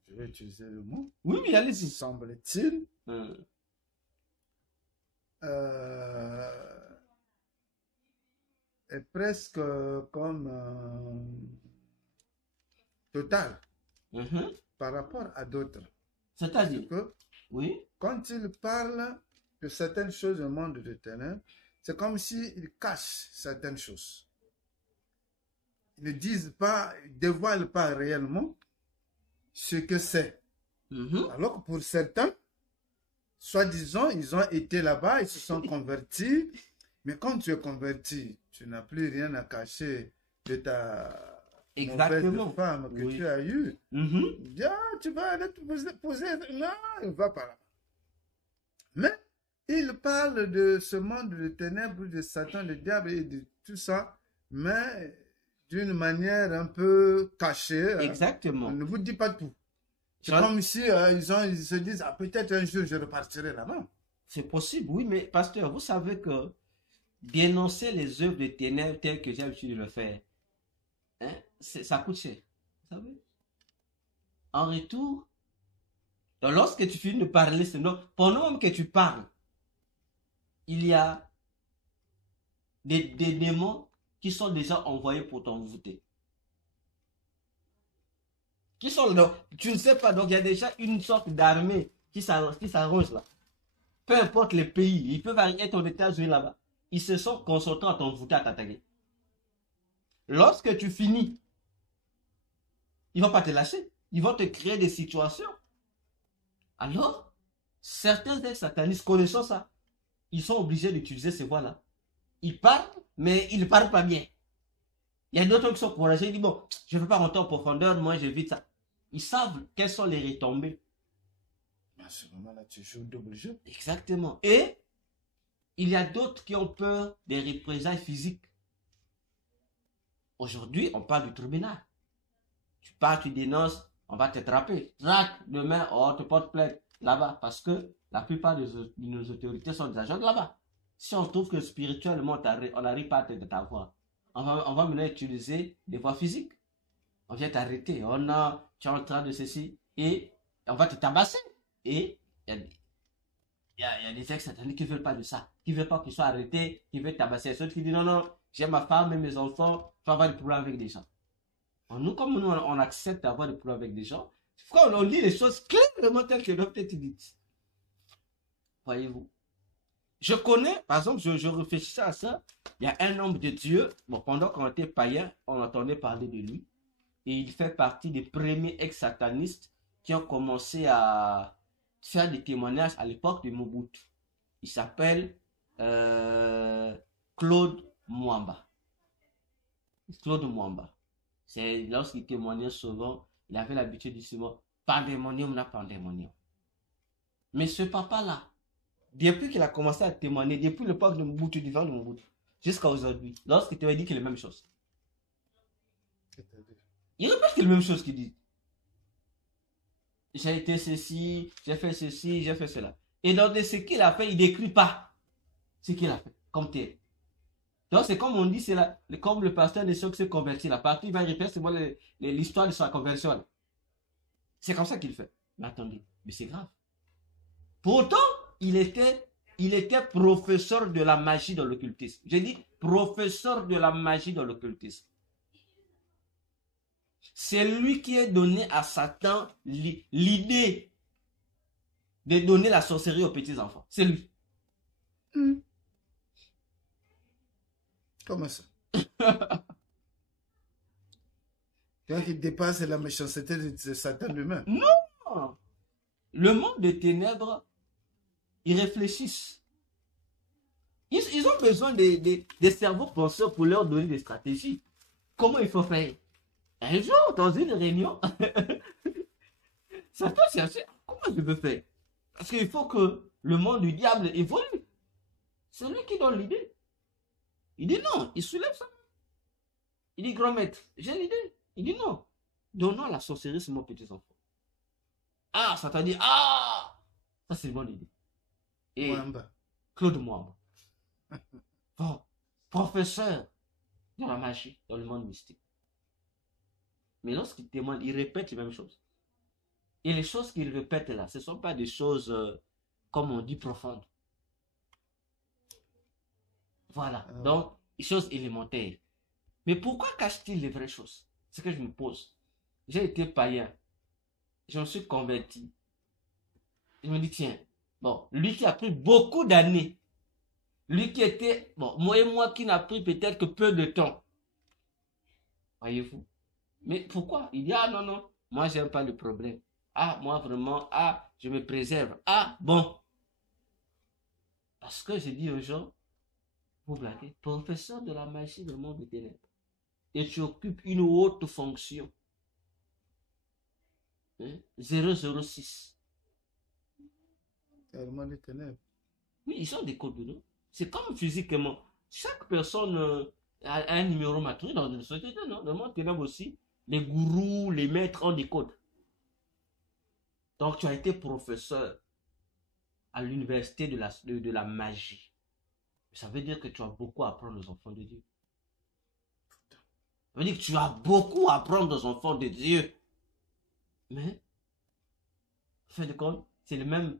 je vais utiliser le mot. Oui, allez-y. Semble-t-il. Est presque comme total par rapport à d'autres. C'est-à-dire, que oui, quand il parle de certaines choses du monde de ténèbres, c'est comme s'il cache certaines choses. Ils ne disent pas, ils ne dévoilent pas réellement ce que c'est. Alors que pour certains, soi-disant, ils ont été là-bas, ils se sont convertis. Mais quand tu es converti, tu n'as plus rien à cacher de ta mauvaise femme que tu as eue. Il dit, ah, tu vas aller te poser. Non, il va pas là. Mais il parle de ce monde de ténèbres, de Satan, de diable et de tout ça, mais d'une manière un peu cachée. Exactement. On ne vous dit pas tout. C'est comme si ils se disent, ah, peut-être un jour je repartirai là-bas. C'est possible, oui, mais pasteur, vous savez que dénoncer les œuvres de ténèbres telles que j'ai l'habitude de le faire, hein, ça coûte cher. Vous savez? En retour, lorsque tu finis de parler, pendant même que tu parles, il y a des démons qui sont déjà envoyés pour t'envoûter. Qui sont là, tu ne sais pas, donc il y a déjà une sorte d'armée qui s'arrange là. Peu importe les pays, ils peuvent être aux États-Unis là-bas. Ils se sont concentrés à t'envoûter, à t'attaquer. Lorsque tu finis, ils vont pas te lâcher. Ils vont te créer des situations. Alors, certains ex-satanistes connaissant ça, ils sont obligés d'utiliser ces voies-là. Ils parlent, mais ils ne parlent pas bien. Il y a d'autres qui sont courageux, ils disent, bon, je ne veux pas rentrer en profondeur, moi j'évite ça. Ils savent quelles sont les retombées. À ce moment-là, tu joues double jeu. Exactement. Et il y a d'autres qui ont peur des représailles physiques. Aujourd'hui, on parle du tribunal. Tu pars, tu dénonces, on va t'attraper. Demain, on te porte plainte là-bas parce que la plupart de nos autorités sont des agents de là-bas. Si on trouve que spirituellement, on n'arrive pas à t'avoir, on va maintenant utiliser des voies physiques. On vient t'arrêter. Tu es en train de ceci et on va te tabasser. Et il y a des ex-sataniques qui ne veulent pas de ça, qui ne veulent pas qu'ils soient arrêtés, qui veulent tabasser. Ceux qui disent non, non, j'ai ma femme et mes enfants, je vais avoir des problèmes avec des gens. Nous, comme nous, on accepte d'avoir des problèmes avec des gens, quand on lit les choses clairement telles que doivent être dites. Voyez-vous. Je connais, par exemple, je réfléchissais à ça, il y a un homme de Dieu, bon, pendant qu'on était païen, on entendait parler de lui, et il fait partie des premiers ex-satanistes qui ont commencé à faire des témoignages à l'époque de Mobutu. Il s'appelle Claude Mwamba. Claude Mwamba. C'est lorsqu'il témoignait souvent, il avait l'habitude de dire pandémonium na pandémonium. Mais ce papa-là, depuis qu'il a commencé à témoigner, depuis l'époque de Mobutu, du vent de Mobutu, jusqu'à aujourd'hui, lorsqu'il te dit que les mêmes choses. Il répète que les mêmes choses qu'il dit. J'ai été ceci, j'ai fait ceci, j'ai fait cela. Et dans ce qu'il a fait, il décrit pas ce qu'il a fait, comme tel. Donc c'est comme on dit, c'est là, comme le pasteur de ceux qui s'est converti, la partie il va répéter l'histoire de sa conversion. C'est comme ça qu'il fait. Mais attendez, mais c'est grave. Pourtant, il était professeur de la magie dans l'occultisme. J'ai dit professeur de la magie dans l'occultisme. C'est lui qui a donné à Satan l'idée de donner la sorcellerie aux petits enfants. C'est lui. Comment ça? Donc il dépasse la méchanceté de Satan lui-même. Non! Le monde des ténèbres, ils réfléchissent. Ils ont besoin des cerveaux penseurs pour leur donner des stratégies. Comment il faut faire? Un jour, dans une réunion, Satan cherchait comment je peux faire. Parce qu'il faut que le monde du diable évolue. C'est lui qui donne l'idée. Il dit non, il soulève ça. Il dit grand maître, j'ai l'idée. Il dit non, donnons la sorcellerie sur mon petit enfant. Ah, Satan dit ah, ça c'est une bonne idée. Et Mwamba. Claude Mwamba, bon, professeur de la magie dans le monde mystique. Mais lorsqu'il témoigne, il répète les mêmes choses. Et les choses qu'il répète là, ce ne sont pas des choses, comme on dit, profondes. Voilà. Donc, des choses élémentaires. Mais pourquoi cache-t-il les vraies choses? C'est ce que je me pose. J'ai été païen. Je me suis converti. Je me dis, tiens, bon, lui qui a pris beaucoup d'années, lui qui était, bon, moi et moi qui n'a pris peut-être que peu de temps. Voyez-vous? Mais pourquoi? Il dit, ah non, non, moi j'aime pas le problème. Ah, moi vraiment, ah, je me préserve. Ah, bon. Parce que je dis aux gens, vous blaguez, professeur de la magie du monde des ténèbres. Et tu occupes une haute fonction. Hein? 006. Tellement de ténèbres. Oui, ils sont des codes, non? C'est comme physiquement. Chaque personne a un numéro matrice dans une société, non? Dans le monde ténèbre aussi, les gourous, les maîtres ont des codes. Donc, tu as été professeur à l'université de la magie. Ça veut dire que tu as beaucoup à apprendre aux enfants de Dieu. Ça veut dire que tu as beaucoup à apprendre aux enfants de Dieu. Mais, en fin de compte, c'est le même.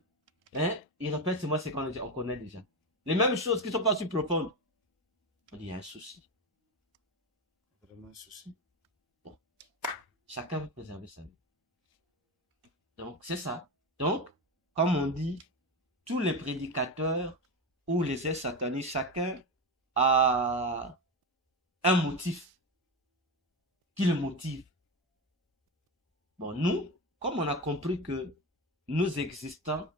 Hein? Il répète, c'est moi, c'est qu'on connaît déjà. Les mêmes choses qui ne sont pas si profondes. On dit, il y a un souci. Vraiment un souci. Bon. Chacun veut préserver sa vie. Donc, c'est ça. Donc, comme on dit, tous les prédicateurs ou les aides sataniques, chacun a un motif qui le motive. Bon, nous, comme on a compris que nous existons,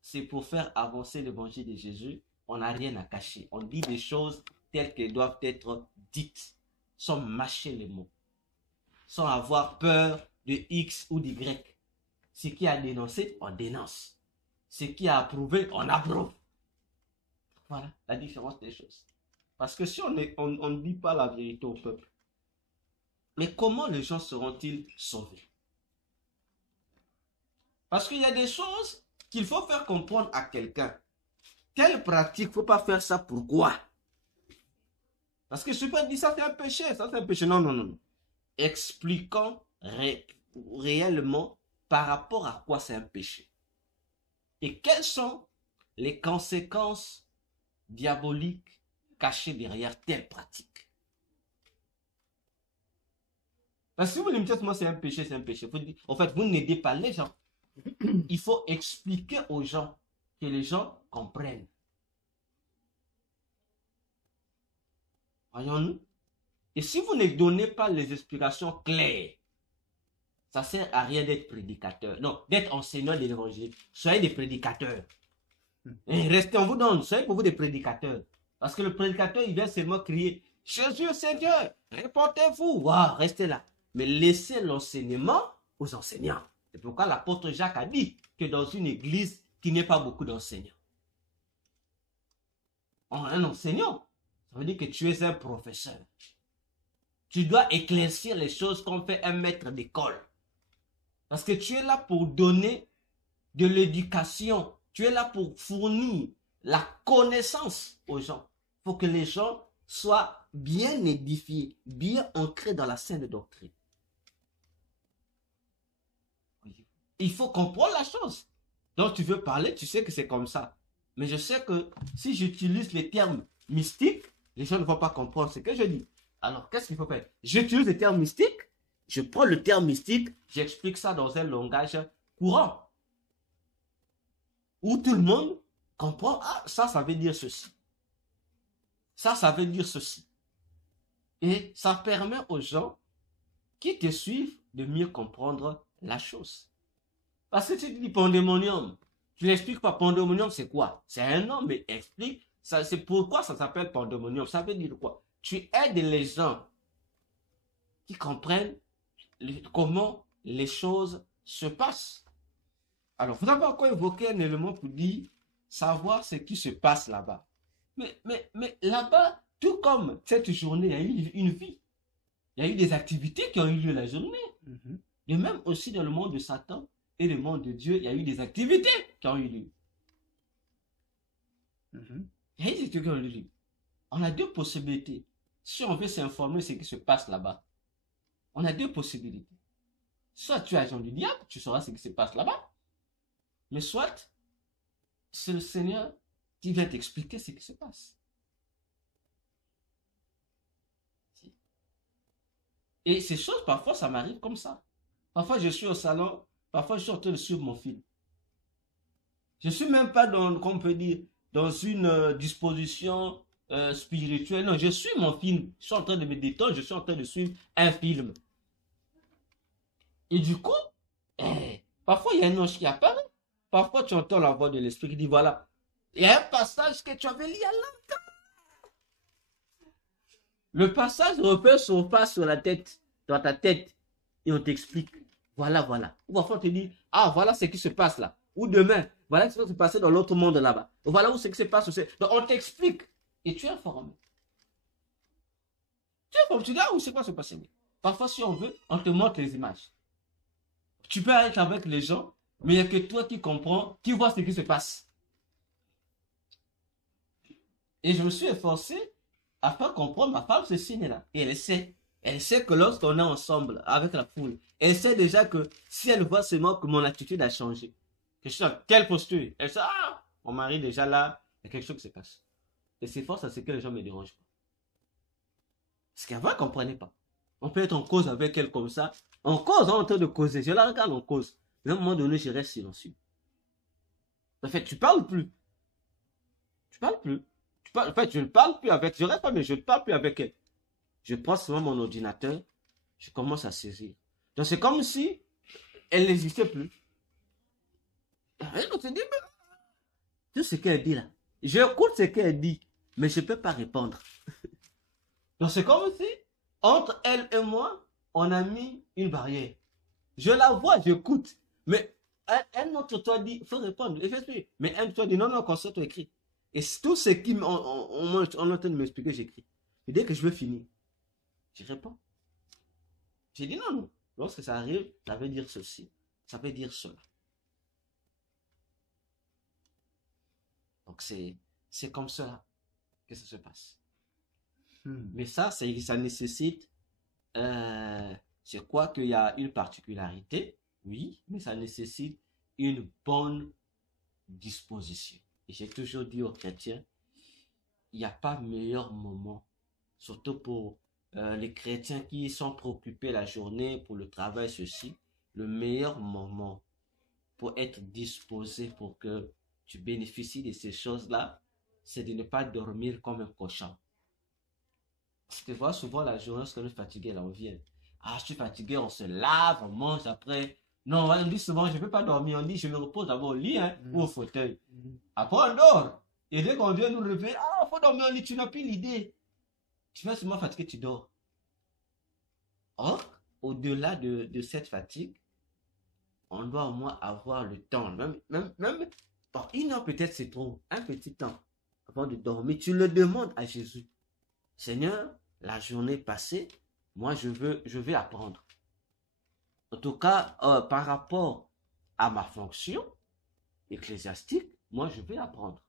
c'est pour faire avancer l'évangile de Jésus, on n'a rien à cacher. On dit des choses telles qu'elles doivent être dites, sans mâcher les mots, sans avoir peur de X ou d'Y. Ce qui a dénoncé, on dénonce. Ce qui a approuvé, on approuve. Voilà la différence des choses. Parce que si on ne dit pas la vérité au peuple, mais comment les gens seront-ils sauvés? Parce qu'il y a des choses qu'il faut faire comprendre à quelqu'un. Telle pratique, faut pas faire ça, pourquoi? Parce que je ne peux pas dire ça c'est un péché, ça c'est un péché. Non, non, non, non. Expliquons réellement par rapport à quoi c'est un péché. Et quelles sont les conséquences diaboliques cachées derrière telle pratique. Parce que si vous me dites, moi c'est un péché, c'est un péché. En fait, vous n'aidez pas les gens. Il faut expliquer aux gens, que les gens comprennent. Voyons-nous. Et si vous ne donnez pas les explications claires, ça sert à rien d'être prédicateur. Non, d'être enseignant de l'évangile. Soyez des prédicateurs. Et restez, on vous donne, soyez pour vous des prédicateurs. Parce que le prédicateur, il vient seulement crier, Jésus Seigneur, répondez-vous. Wow, restez là. Mais laissez l'enseignement aux enseignants. C'est pourquoi l'apôtre Jacques a dit que dans une église qui n'est pas beaucoup d'enseignants. Un enseignant, ça veut dire que tu es un professeur. Tu dois éclaircir les choses comme fait un maître d'école. Parce que tu es là pour donner de l'éducation. Tu es là pour fournir la connaissance aux gens. Pour que les gens soient bien édifiés, bien ancrés dans la saine doctrine. Il faut comprendre la chose. Donc tu veux parler, tu sais que c'est comme ça. Mais je sais que si j'utilise les termes mystiques, les gens ne vont pas comprendre ce que je dis. Alors qu'est-ce qu'il faut faire? J'utilise les termes mystiques, je prends le terme mystique, j'explique ça dans un langage courant. Où tout le monde comprend, ah, ça veut dire ceci. Ça veut dire ceci. Et ça permet aux gens qui te suivent de mieux comprendre la chose. Parce que tu dis pandémonium, tu n'expliques pas pandémonium c'est quoi? C'est un nom, mais explique, ça, c'est pourquoi ça s'appelle pandémonium. Ça veut dire quoi? Tu aides les gens qui comprennent comment les choses se passent. Alors, vous avez encore évoqué un élément pour dire savoir ce qui se passe là-bas. Mais là-bas, tout comme cette journée, il y a eu une vie. Il y a eu des activités qui ont eu lieu la journée. De même aussi dans le monde de Satan et le monde de Dieu, il y a eu des activités qui ont eu lieu. Il y a eu des activités qui ont eu lieu. On a deux possibilités. Si on veut s'informer de ce qui se passe là-bas, on a deux possibilités. Soit tu es agent du diable, tu sauras ce qui se passe là-bas. Mais soit, c'est le Seigneur qui vient t'expliquer ce qui se passe. Et ces choses, parfois, ça m'arrive comme ça. Parfois, je suis au salon, parfois, je suis en train de suivre mon film. Je suis même pas dans, comme on peut dire, dans une disposition spirituelle. Non, je suis mon film. Je suis en train de me détendre, je suis en train de suivre un film. Et du coup, parfois il y a un ange qui apparaît. Parfois tu entends la voix de l'esprit qui dit voilà, il y a un passage que tu avais lu à longtemps. Le passage repère son pas sur la tête, dans ta tête, et on t'explique. Voilà, voilà. Ou parfois on te dit, ah, voilà ce qui se passe là. Ou demain, voilà ce qui va se passer dans l'autre monde là-bas. Voilà où ce qui se passe aussi. Donc on t'explique. Et tu es informé. Tu es informé. Tu dis, ah, où c'est quoi se passer? Parfois, si on veut, on te montre les images. Tu peux être avec les gens, mais il n'y a que toi qui comprends, qui vois ce qui se passe. Et je me suis efforcé à faire comprendre ma femme ce signe-là. Et elle sait. Elle sait que lorsqu'on est ensemble avec la foule, elle sait déjà que si elle voit seulement que mon attitude a changé, que je suis dans quelle posture, elle sait, ah, mon mari déjà là, il y a quelque chose qui se passe. Et c'est force à ce que les gens me dérangent pas. Parce qu'avant, elle ne comprenait pas. On peut être en cause avec elle comme ça. En cause, en train de causer. Je la regarde en cause. Mais à un moment donné, je reste silencieux. En fait, tu parles plus. Tu parles plus. En fait, je ne parle plus avec, je reste pas, mais je ne parle plus avec elle. Je prends seulement mon ordinateur, je commence à saisir. Donc c'est comme si elle n'existait plus. Elle se dit, tout ce qu'elle dit là, j'écoute ce qu'elle dit, mais je ne peux pas répondre. Donc c'est comme si, entre elle et moi, on a mis une barrière. Je la vois, j'écoute, mais un autre toi dit, il faut répondre, mais un autre toi dit, non, non, qu'on soit écrit. Et tout ce qui on est en train de m'expliquer, j'écris. Et dès que je veux finir, je réponds. J'ai dit non, non. Lorsque ça arrive, ça veut dire ceci. Ça veut dire cela. Donc c'est comme cela que ça se passe. Mais ça nécessite, je crois qu'il y a une particularité, oui, mais ça nécessite une bonne disposition. Et j'ai toujours dit aux chrétiens, il n'y a pas meilleur moment, surtout pour les chrétiens qui sont préoccupés la journée pour le travail, ceci, le meilleur moment pour être disposé pour que tu bénéficies de ces choses-là, c'est de ne pas dormir comme un cochon. Parce que vois souvent la journée, lorsque nous sommes fatigués, là on vient. Ah, je suis fatigué, on se lave, on mange après. Non, on dit souvent, je ne peux pas dormir. On dit, je me repose d'abord au lit ou au fauteuil. Après, on dort. Et dès qu'on vient nous réveiller, ah, il faut dormir au lit, tu n'as plus l'idée. Tu vas seulement fatigué, tu dors. Or, au-delà de cette fatigue, on doit au moins avoir le temps. Même bon, une heure peut-être c'est trop, un petit temps avant de dormir. Tu le demandes à Jésus. Seigneur, la journée passée, moi je vais apprendre. En tout cas, par rapport à ma fonction ecclésiastique, moi je vais apprendre.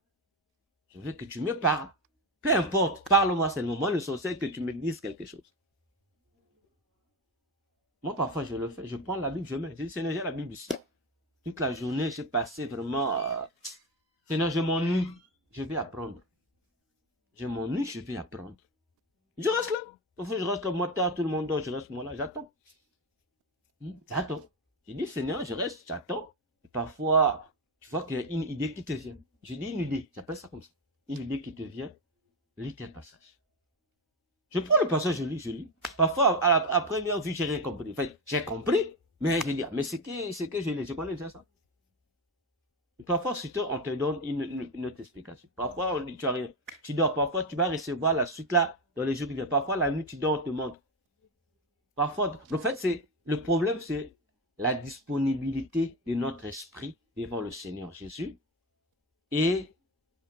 Je veux que tu me parles. Peu importe, parle-moi seulement. Moi, le sorcier, c'est que tu me dises quelque chose. Moi, parfois, je le fais. Je prends la Bible, je mets. Je dis, Seigneur, j'ai la Bible ici. Toute la journée, j'ai passé vraiment... Seigneur, je m'ennuie. Je vais apprendre. Je m'ennuie, je vais apprendre. Je reste là. Parfois, je reste comme moi, tout le monde dort, je reste moi là, j'attends. J'attends. J'ai dit, Seigneur, je reste, j'attends. Et parfois, tu vois qu'il y a une idée qui te vient. Je dis une idée, j'appelle ça comme ça. Une idée qui te vient, lis tel passage. Je prends le passage, je lis. Parfois, à première vue, j'ai rien compris. Enfin, j'ai compris, mais je dis, mais c'est que je lis, je connais déjà ça. Et parfois, surtout, on te donne une autre explication. Parfois, on dit, tu as rien. Tu dors. Parfois, tu vas recevoir la suite là, dans les jours qui viennent. Parfois, la nuit, tu dors, on te montre. Parfois, en fait, le problème, c'est la disponibilité de notre esprit devant le Seigneur Jésus et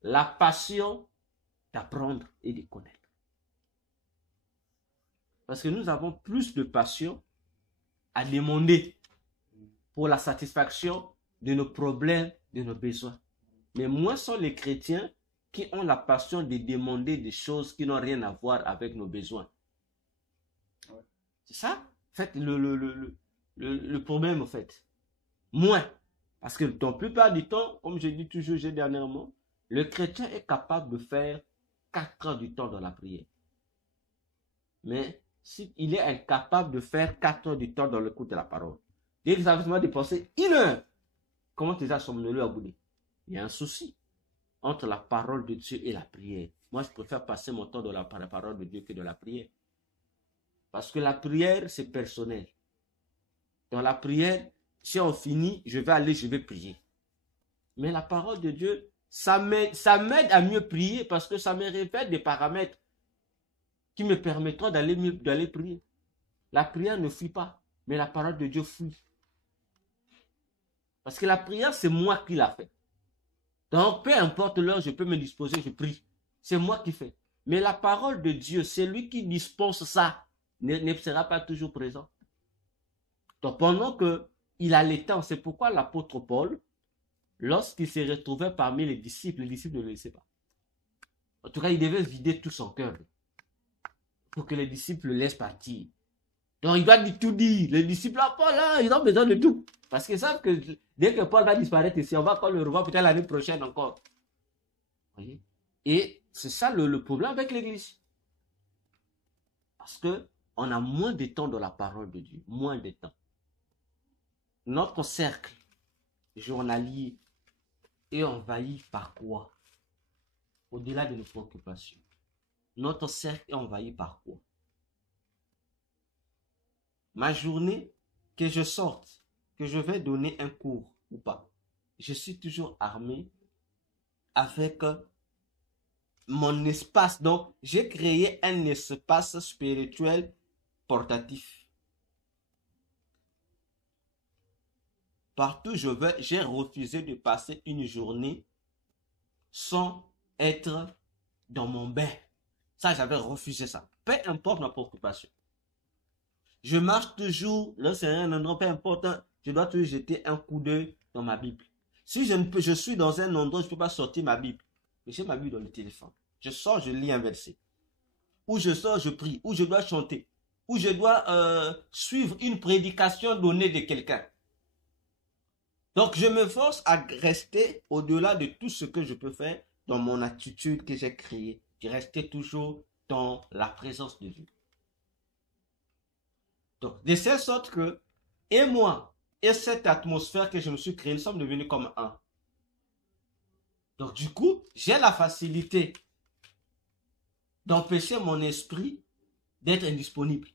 la passion d'apprendre et de connaître. Parce que nous avons plus de passion à demander pour la satisfaction de nos problèmes, de nos besoins. Mais moins sont les chrétiens qui ont la passion de demander des choses qui n'ont rien à voir avec nos besoins. Ouais. C'est ça, en fait, le problème, en fait. Moins. Parce que dans la plupart du temps, comme je dis toujours dernièrement, le chrétien est capable de faire 4 heures du temps dans la prière. Mais s'il est incapable de faire 4 heures du temps dans l'écoute de la parole, dès que ça va dépasser 1 heure, comment tu as somnolé à bouder? il y a un souci entre la parole de Dieu et la prière. Moi, je préfère passer mon temps dans la parole de Dieu que dans la prière. Parce que la prière, c'est personnel. Dans la prière, si on finit, je vais prier. Mais la parole de Dieu, ça m'aide à mieux prier parce que ça me révèle des paramètres qui me permettront d'aller prier. La prière ne fuit pas, mais la parole de Dieu fuit. Parce que la prière, c'est moi qui la fais. Donc, peu importe l'heure, je peux me disposer, je prie. C'est moi qui fais. Mais la parole de Dieu, c'est lui qui dispense ça, ne sera pas toujours présent. Donc, pendant qu'il a le temps, c'est pourquoi l'apôtre Paul, lorsqu'il se retrouvait parmi les disciples ne le laissaient pas. En tout cas, il devait vider tout son cœur pour que les disciples le laissent partir. Donc, il doit tout dire. Les disciples, Paul, là, ils ont besoin de tout. Parce qu'ils savent que dès que Paul va disparaître ici, on va encore le revoir peut-être l'année prochaine encore. Voyez? Et c'est ça le problème avec l'église. Parce que on a moins de temps dans la parole de Dieu. Moins de temps. Notre cercle journalier est envahi par quoi? Au-delà de nos préoccupations. Notre cercle est envahi par quoi? Ma journée, que je sorte, que je vais donner un cours ou pas, je suis toujours armé avec mon espace. Donc, j'ai créé un espace spirituel portatif. Partout où je vais, j'ai refusé de passer une journée sans être dans mon bain. Ça, j'avais refusé ça. Peu importe ma préoccupation. Je marche toujours, là c'est un endroit peu important, je dois toujours jeter un coup d'œil dans ma Bible. Si je suis dans un endroit, je ne peux pas sortir ma Bible. J'ai ma Bible dans le téléphone. Je sors, je lis un verset. Ou je sors, je prie. Ou je dois chanter. Ou je dois suivre une prédication donnée de quelqu'un. Donc je me force à rester au-delà de tout ce que je peux faire dans mon attitude que j'ai créée. De rester toujours dans la présence de Dieu. Donc, de cette sorte que, et moi, et cette atmosphère que je me suis créée, nous sommes devenus comme un. Donc, du coup, j'ai la facilité d'empêcher mon esprit d'être indisponible.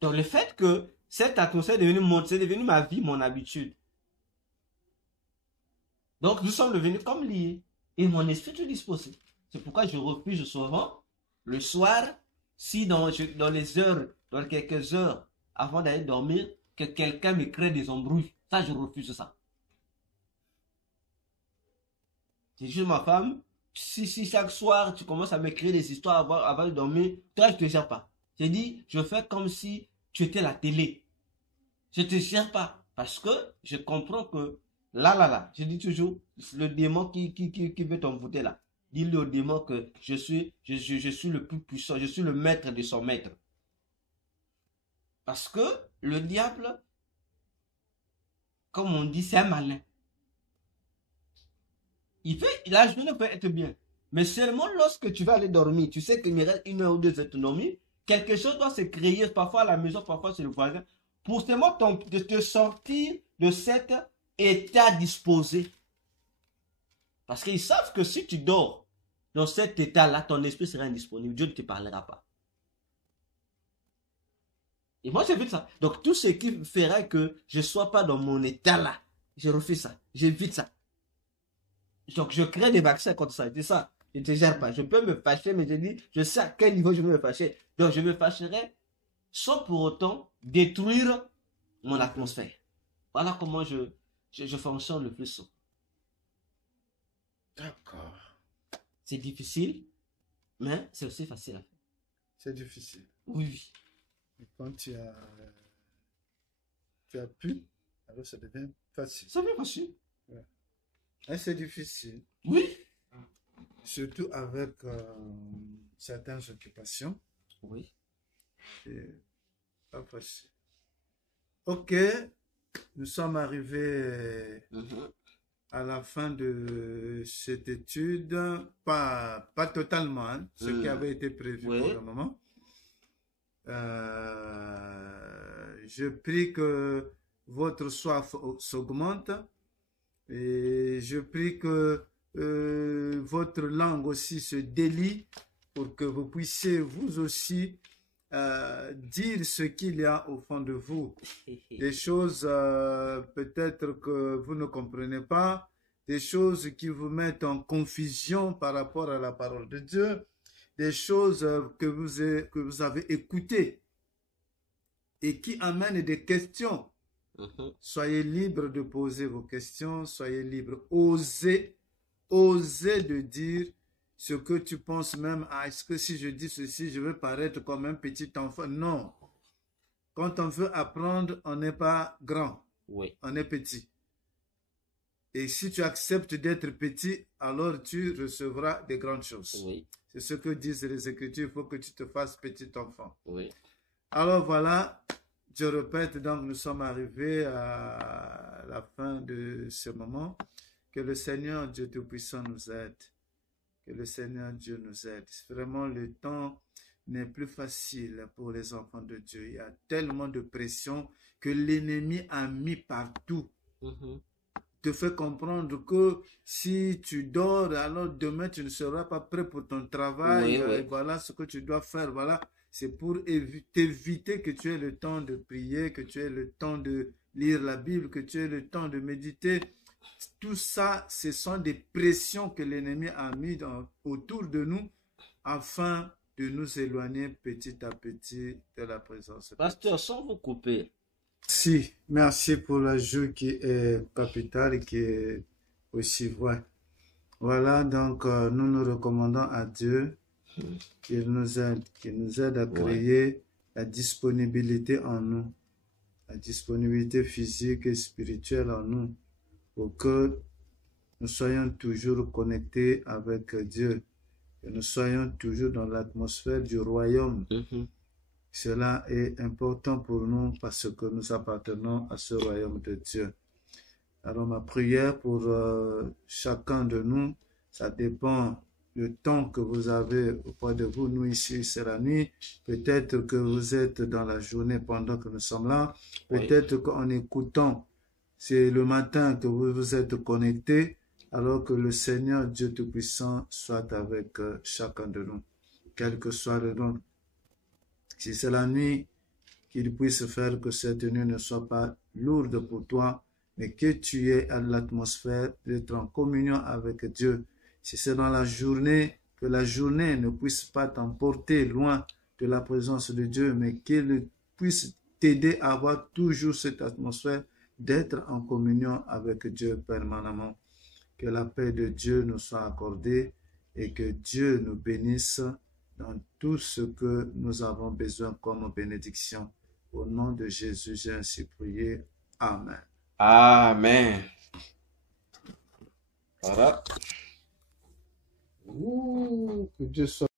Donc, le fait que cette atmosphère c'est devenu ma vie, mon habitude. Donc, nous sommes devenus comme liés. Et mon esprit est disposé. C'est pourquoi je refuse souvent, le soir, si dans quelques heures, avant d'aller dormir, que quelqu'un me crée des embrouilles. Ça, je refuse ça. C'est juste ma femme. Si chaque soir, tu commences à me créer des histoires avant de dormir, toi, je ne te gère pas. J'ai dit, je fais comme si tu étais la télé. Je ne te gère pas. Parce que je comprends que, là, je dis toujours, le démon qui veut t'envoûter là. Dis-le au démon que je suis le plus puissant, je suis le maître de son maître. Parce que le diable, comme on dit, c'est un malin. La journée peut être bien. Mais seulement lorsque tu vas aller dormir, tu sais qu'il me reste 1 heure ou 2 heures de dormir, quelque chose doit se créer, parfois à la maison, parfois chez le voisin, pour seulement de te sortir de cet état disposé. Parce qu'ils savent que si tu dors dans cet état-là, ton esprit sera indisponible. Dieu ne te parlera pas. Et moi, j'évite ça. Donc, tout ce qui ferait que je ne sois pas dans mon état-là, je refuse ça. J'évite ça. Donc, je crée des vaccins contre ça. C'est ça. Je ne te gère pas. Je peux me fâcher, mais je dis, je sais à quel niveau je veux me fâcher. Donc, je me fâcherai sans pour autant détruire mon atmosphère. Voilà comment je fonctionne le plus souvent. D'accord. C'est difficile, mais c'est aussi facile à faire. C'est difficile. Oui. Et quand tu as pu, alors ça devient facile. C'est bien facile. Ouais. Et c'est difficile. Oui. Surtout avec certaines occupations. Oui. C'est pas facile. Ok. Nous sommes arrivés à la fin de cette étude. Pas totalement, hein, ce qui avait été prévu pour le moment. Je prie que votre soif s'augmente Et je prie que votre langue aussi se délie pour que vous puissiez vous aussi dire ce qu'il y a au fond de vous. Des choses peut-être que vous ne comprenez pas, des choses qui vous mettent en confusion par rapport à la parole de Dieu, des choses que vous avez écoutées et qui amènent des questions. Soyez libre de poser vos questions, soyez libre, osez de dire ce que tu penses même, est-ce que si je dis ceci, je vais paraître comme un petit enfant? Non. Quand on veut apprendre, on n'est pas grand, Oui. on est petit. Et si tu acceptes d'être petit, alors tu recevras des grandes choses. Oui. C'est ce que disent les Écritures, il faut que tu te fasses petit enfant. Oui. Alors voilà, je répète, donc nous sommes arrivés à la fin de ce moment. Que le Seigneur Dieu Tout-Puissant nous aide. Que le Seigneur Dieu nous aide. Vraiment, le temps n'est plus facile pour les enfants de Dieu. Il y a tellement de pression que l'ennemi a mis partout. Te fait comprendre que si tu dors, alors demain tu ne seras pas prêt pour ton travail. Oui. Et voilà ce que tu dois faire. Voilà, c'est pour t'éviter que tu aies le temps de prier, que tu aies le temps de lire la Bible, que tu aies le temps de méditer. Tout ça, ce sont des pressions que l'ennemi a mis autour de nous afin de nous éloigner petit à petit de la présence. Pasteur, sans vous couper. Si, merci pour l'ajout qui est capital et qui est aussi vrai. Voilà, donc nous nous recommandons à Dieu qu'il nous aide à créer la disponibilité en nous, la disponibilité physique et spirituelle en nous, pour que nous soyons toujours connectés avec Dieu, que nous soyons toujours dans l'atmosphère du royaume. Cela est important pour nous parce que nous appartenons à ce royaume de Dieu. Alors ma prière pour chacun de nous, ça dépend du temps que vous avez auprès de vous. Nous ici, c'est la nuit. Peut-être que vous êtes dans la journée pendant que nous sommes là. Peut-être qu'en écoutant, c'est le matin que vous vous êtes connectés. Alors que le Seigneur Dieu Tout-Puissant soit avec chacun de nous, quel que soit le nom. Si c'est la nuit, qu'il puisse faire que cette nuit ne soit pas lourde pour toi, mais que tu aies à l'atmosphère d'être en communion avec Dieu. Si c'est dans la journée, que la journée ne puisse pas t'emporter loin de la présence de Dieu, mais qu'il puisse t'aider à avoir toujours cette atmosphère d'être en communion avec Dieu permanemment. Que la paix de Dieu nous soit accordée et que Dieu nous bénisse dans tout ce que nous avons besoin comme bénédiction. Au nom de Jésus, j'ai ainsi prié. Amen. Amen. Voilà. Que Dieu soit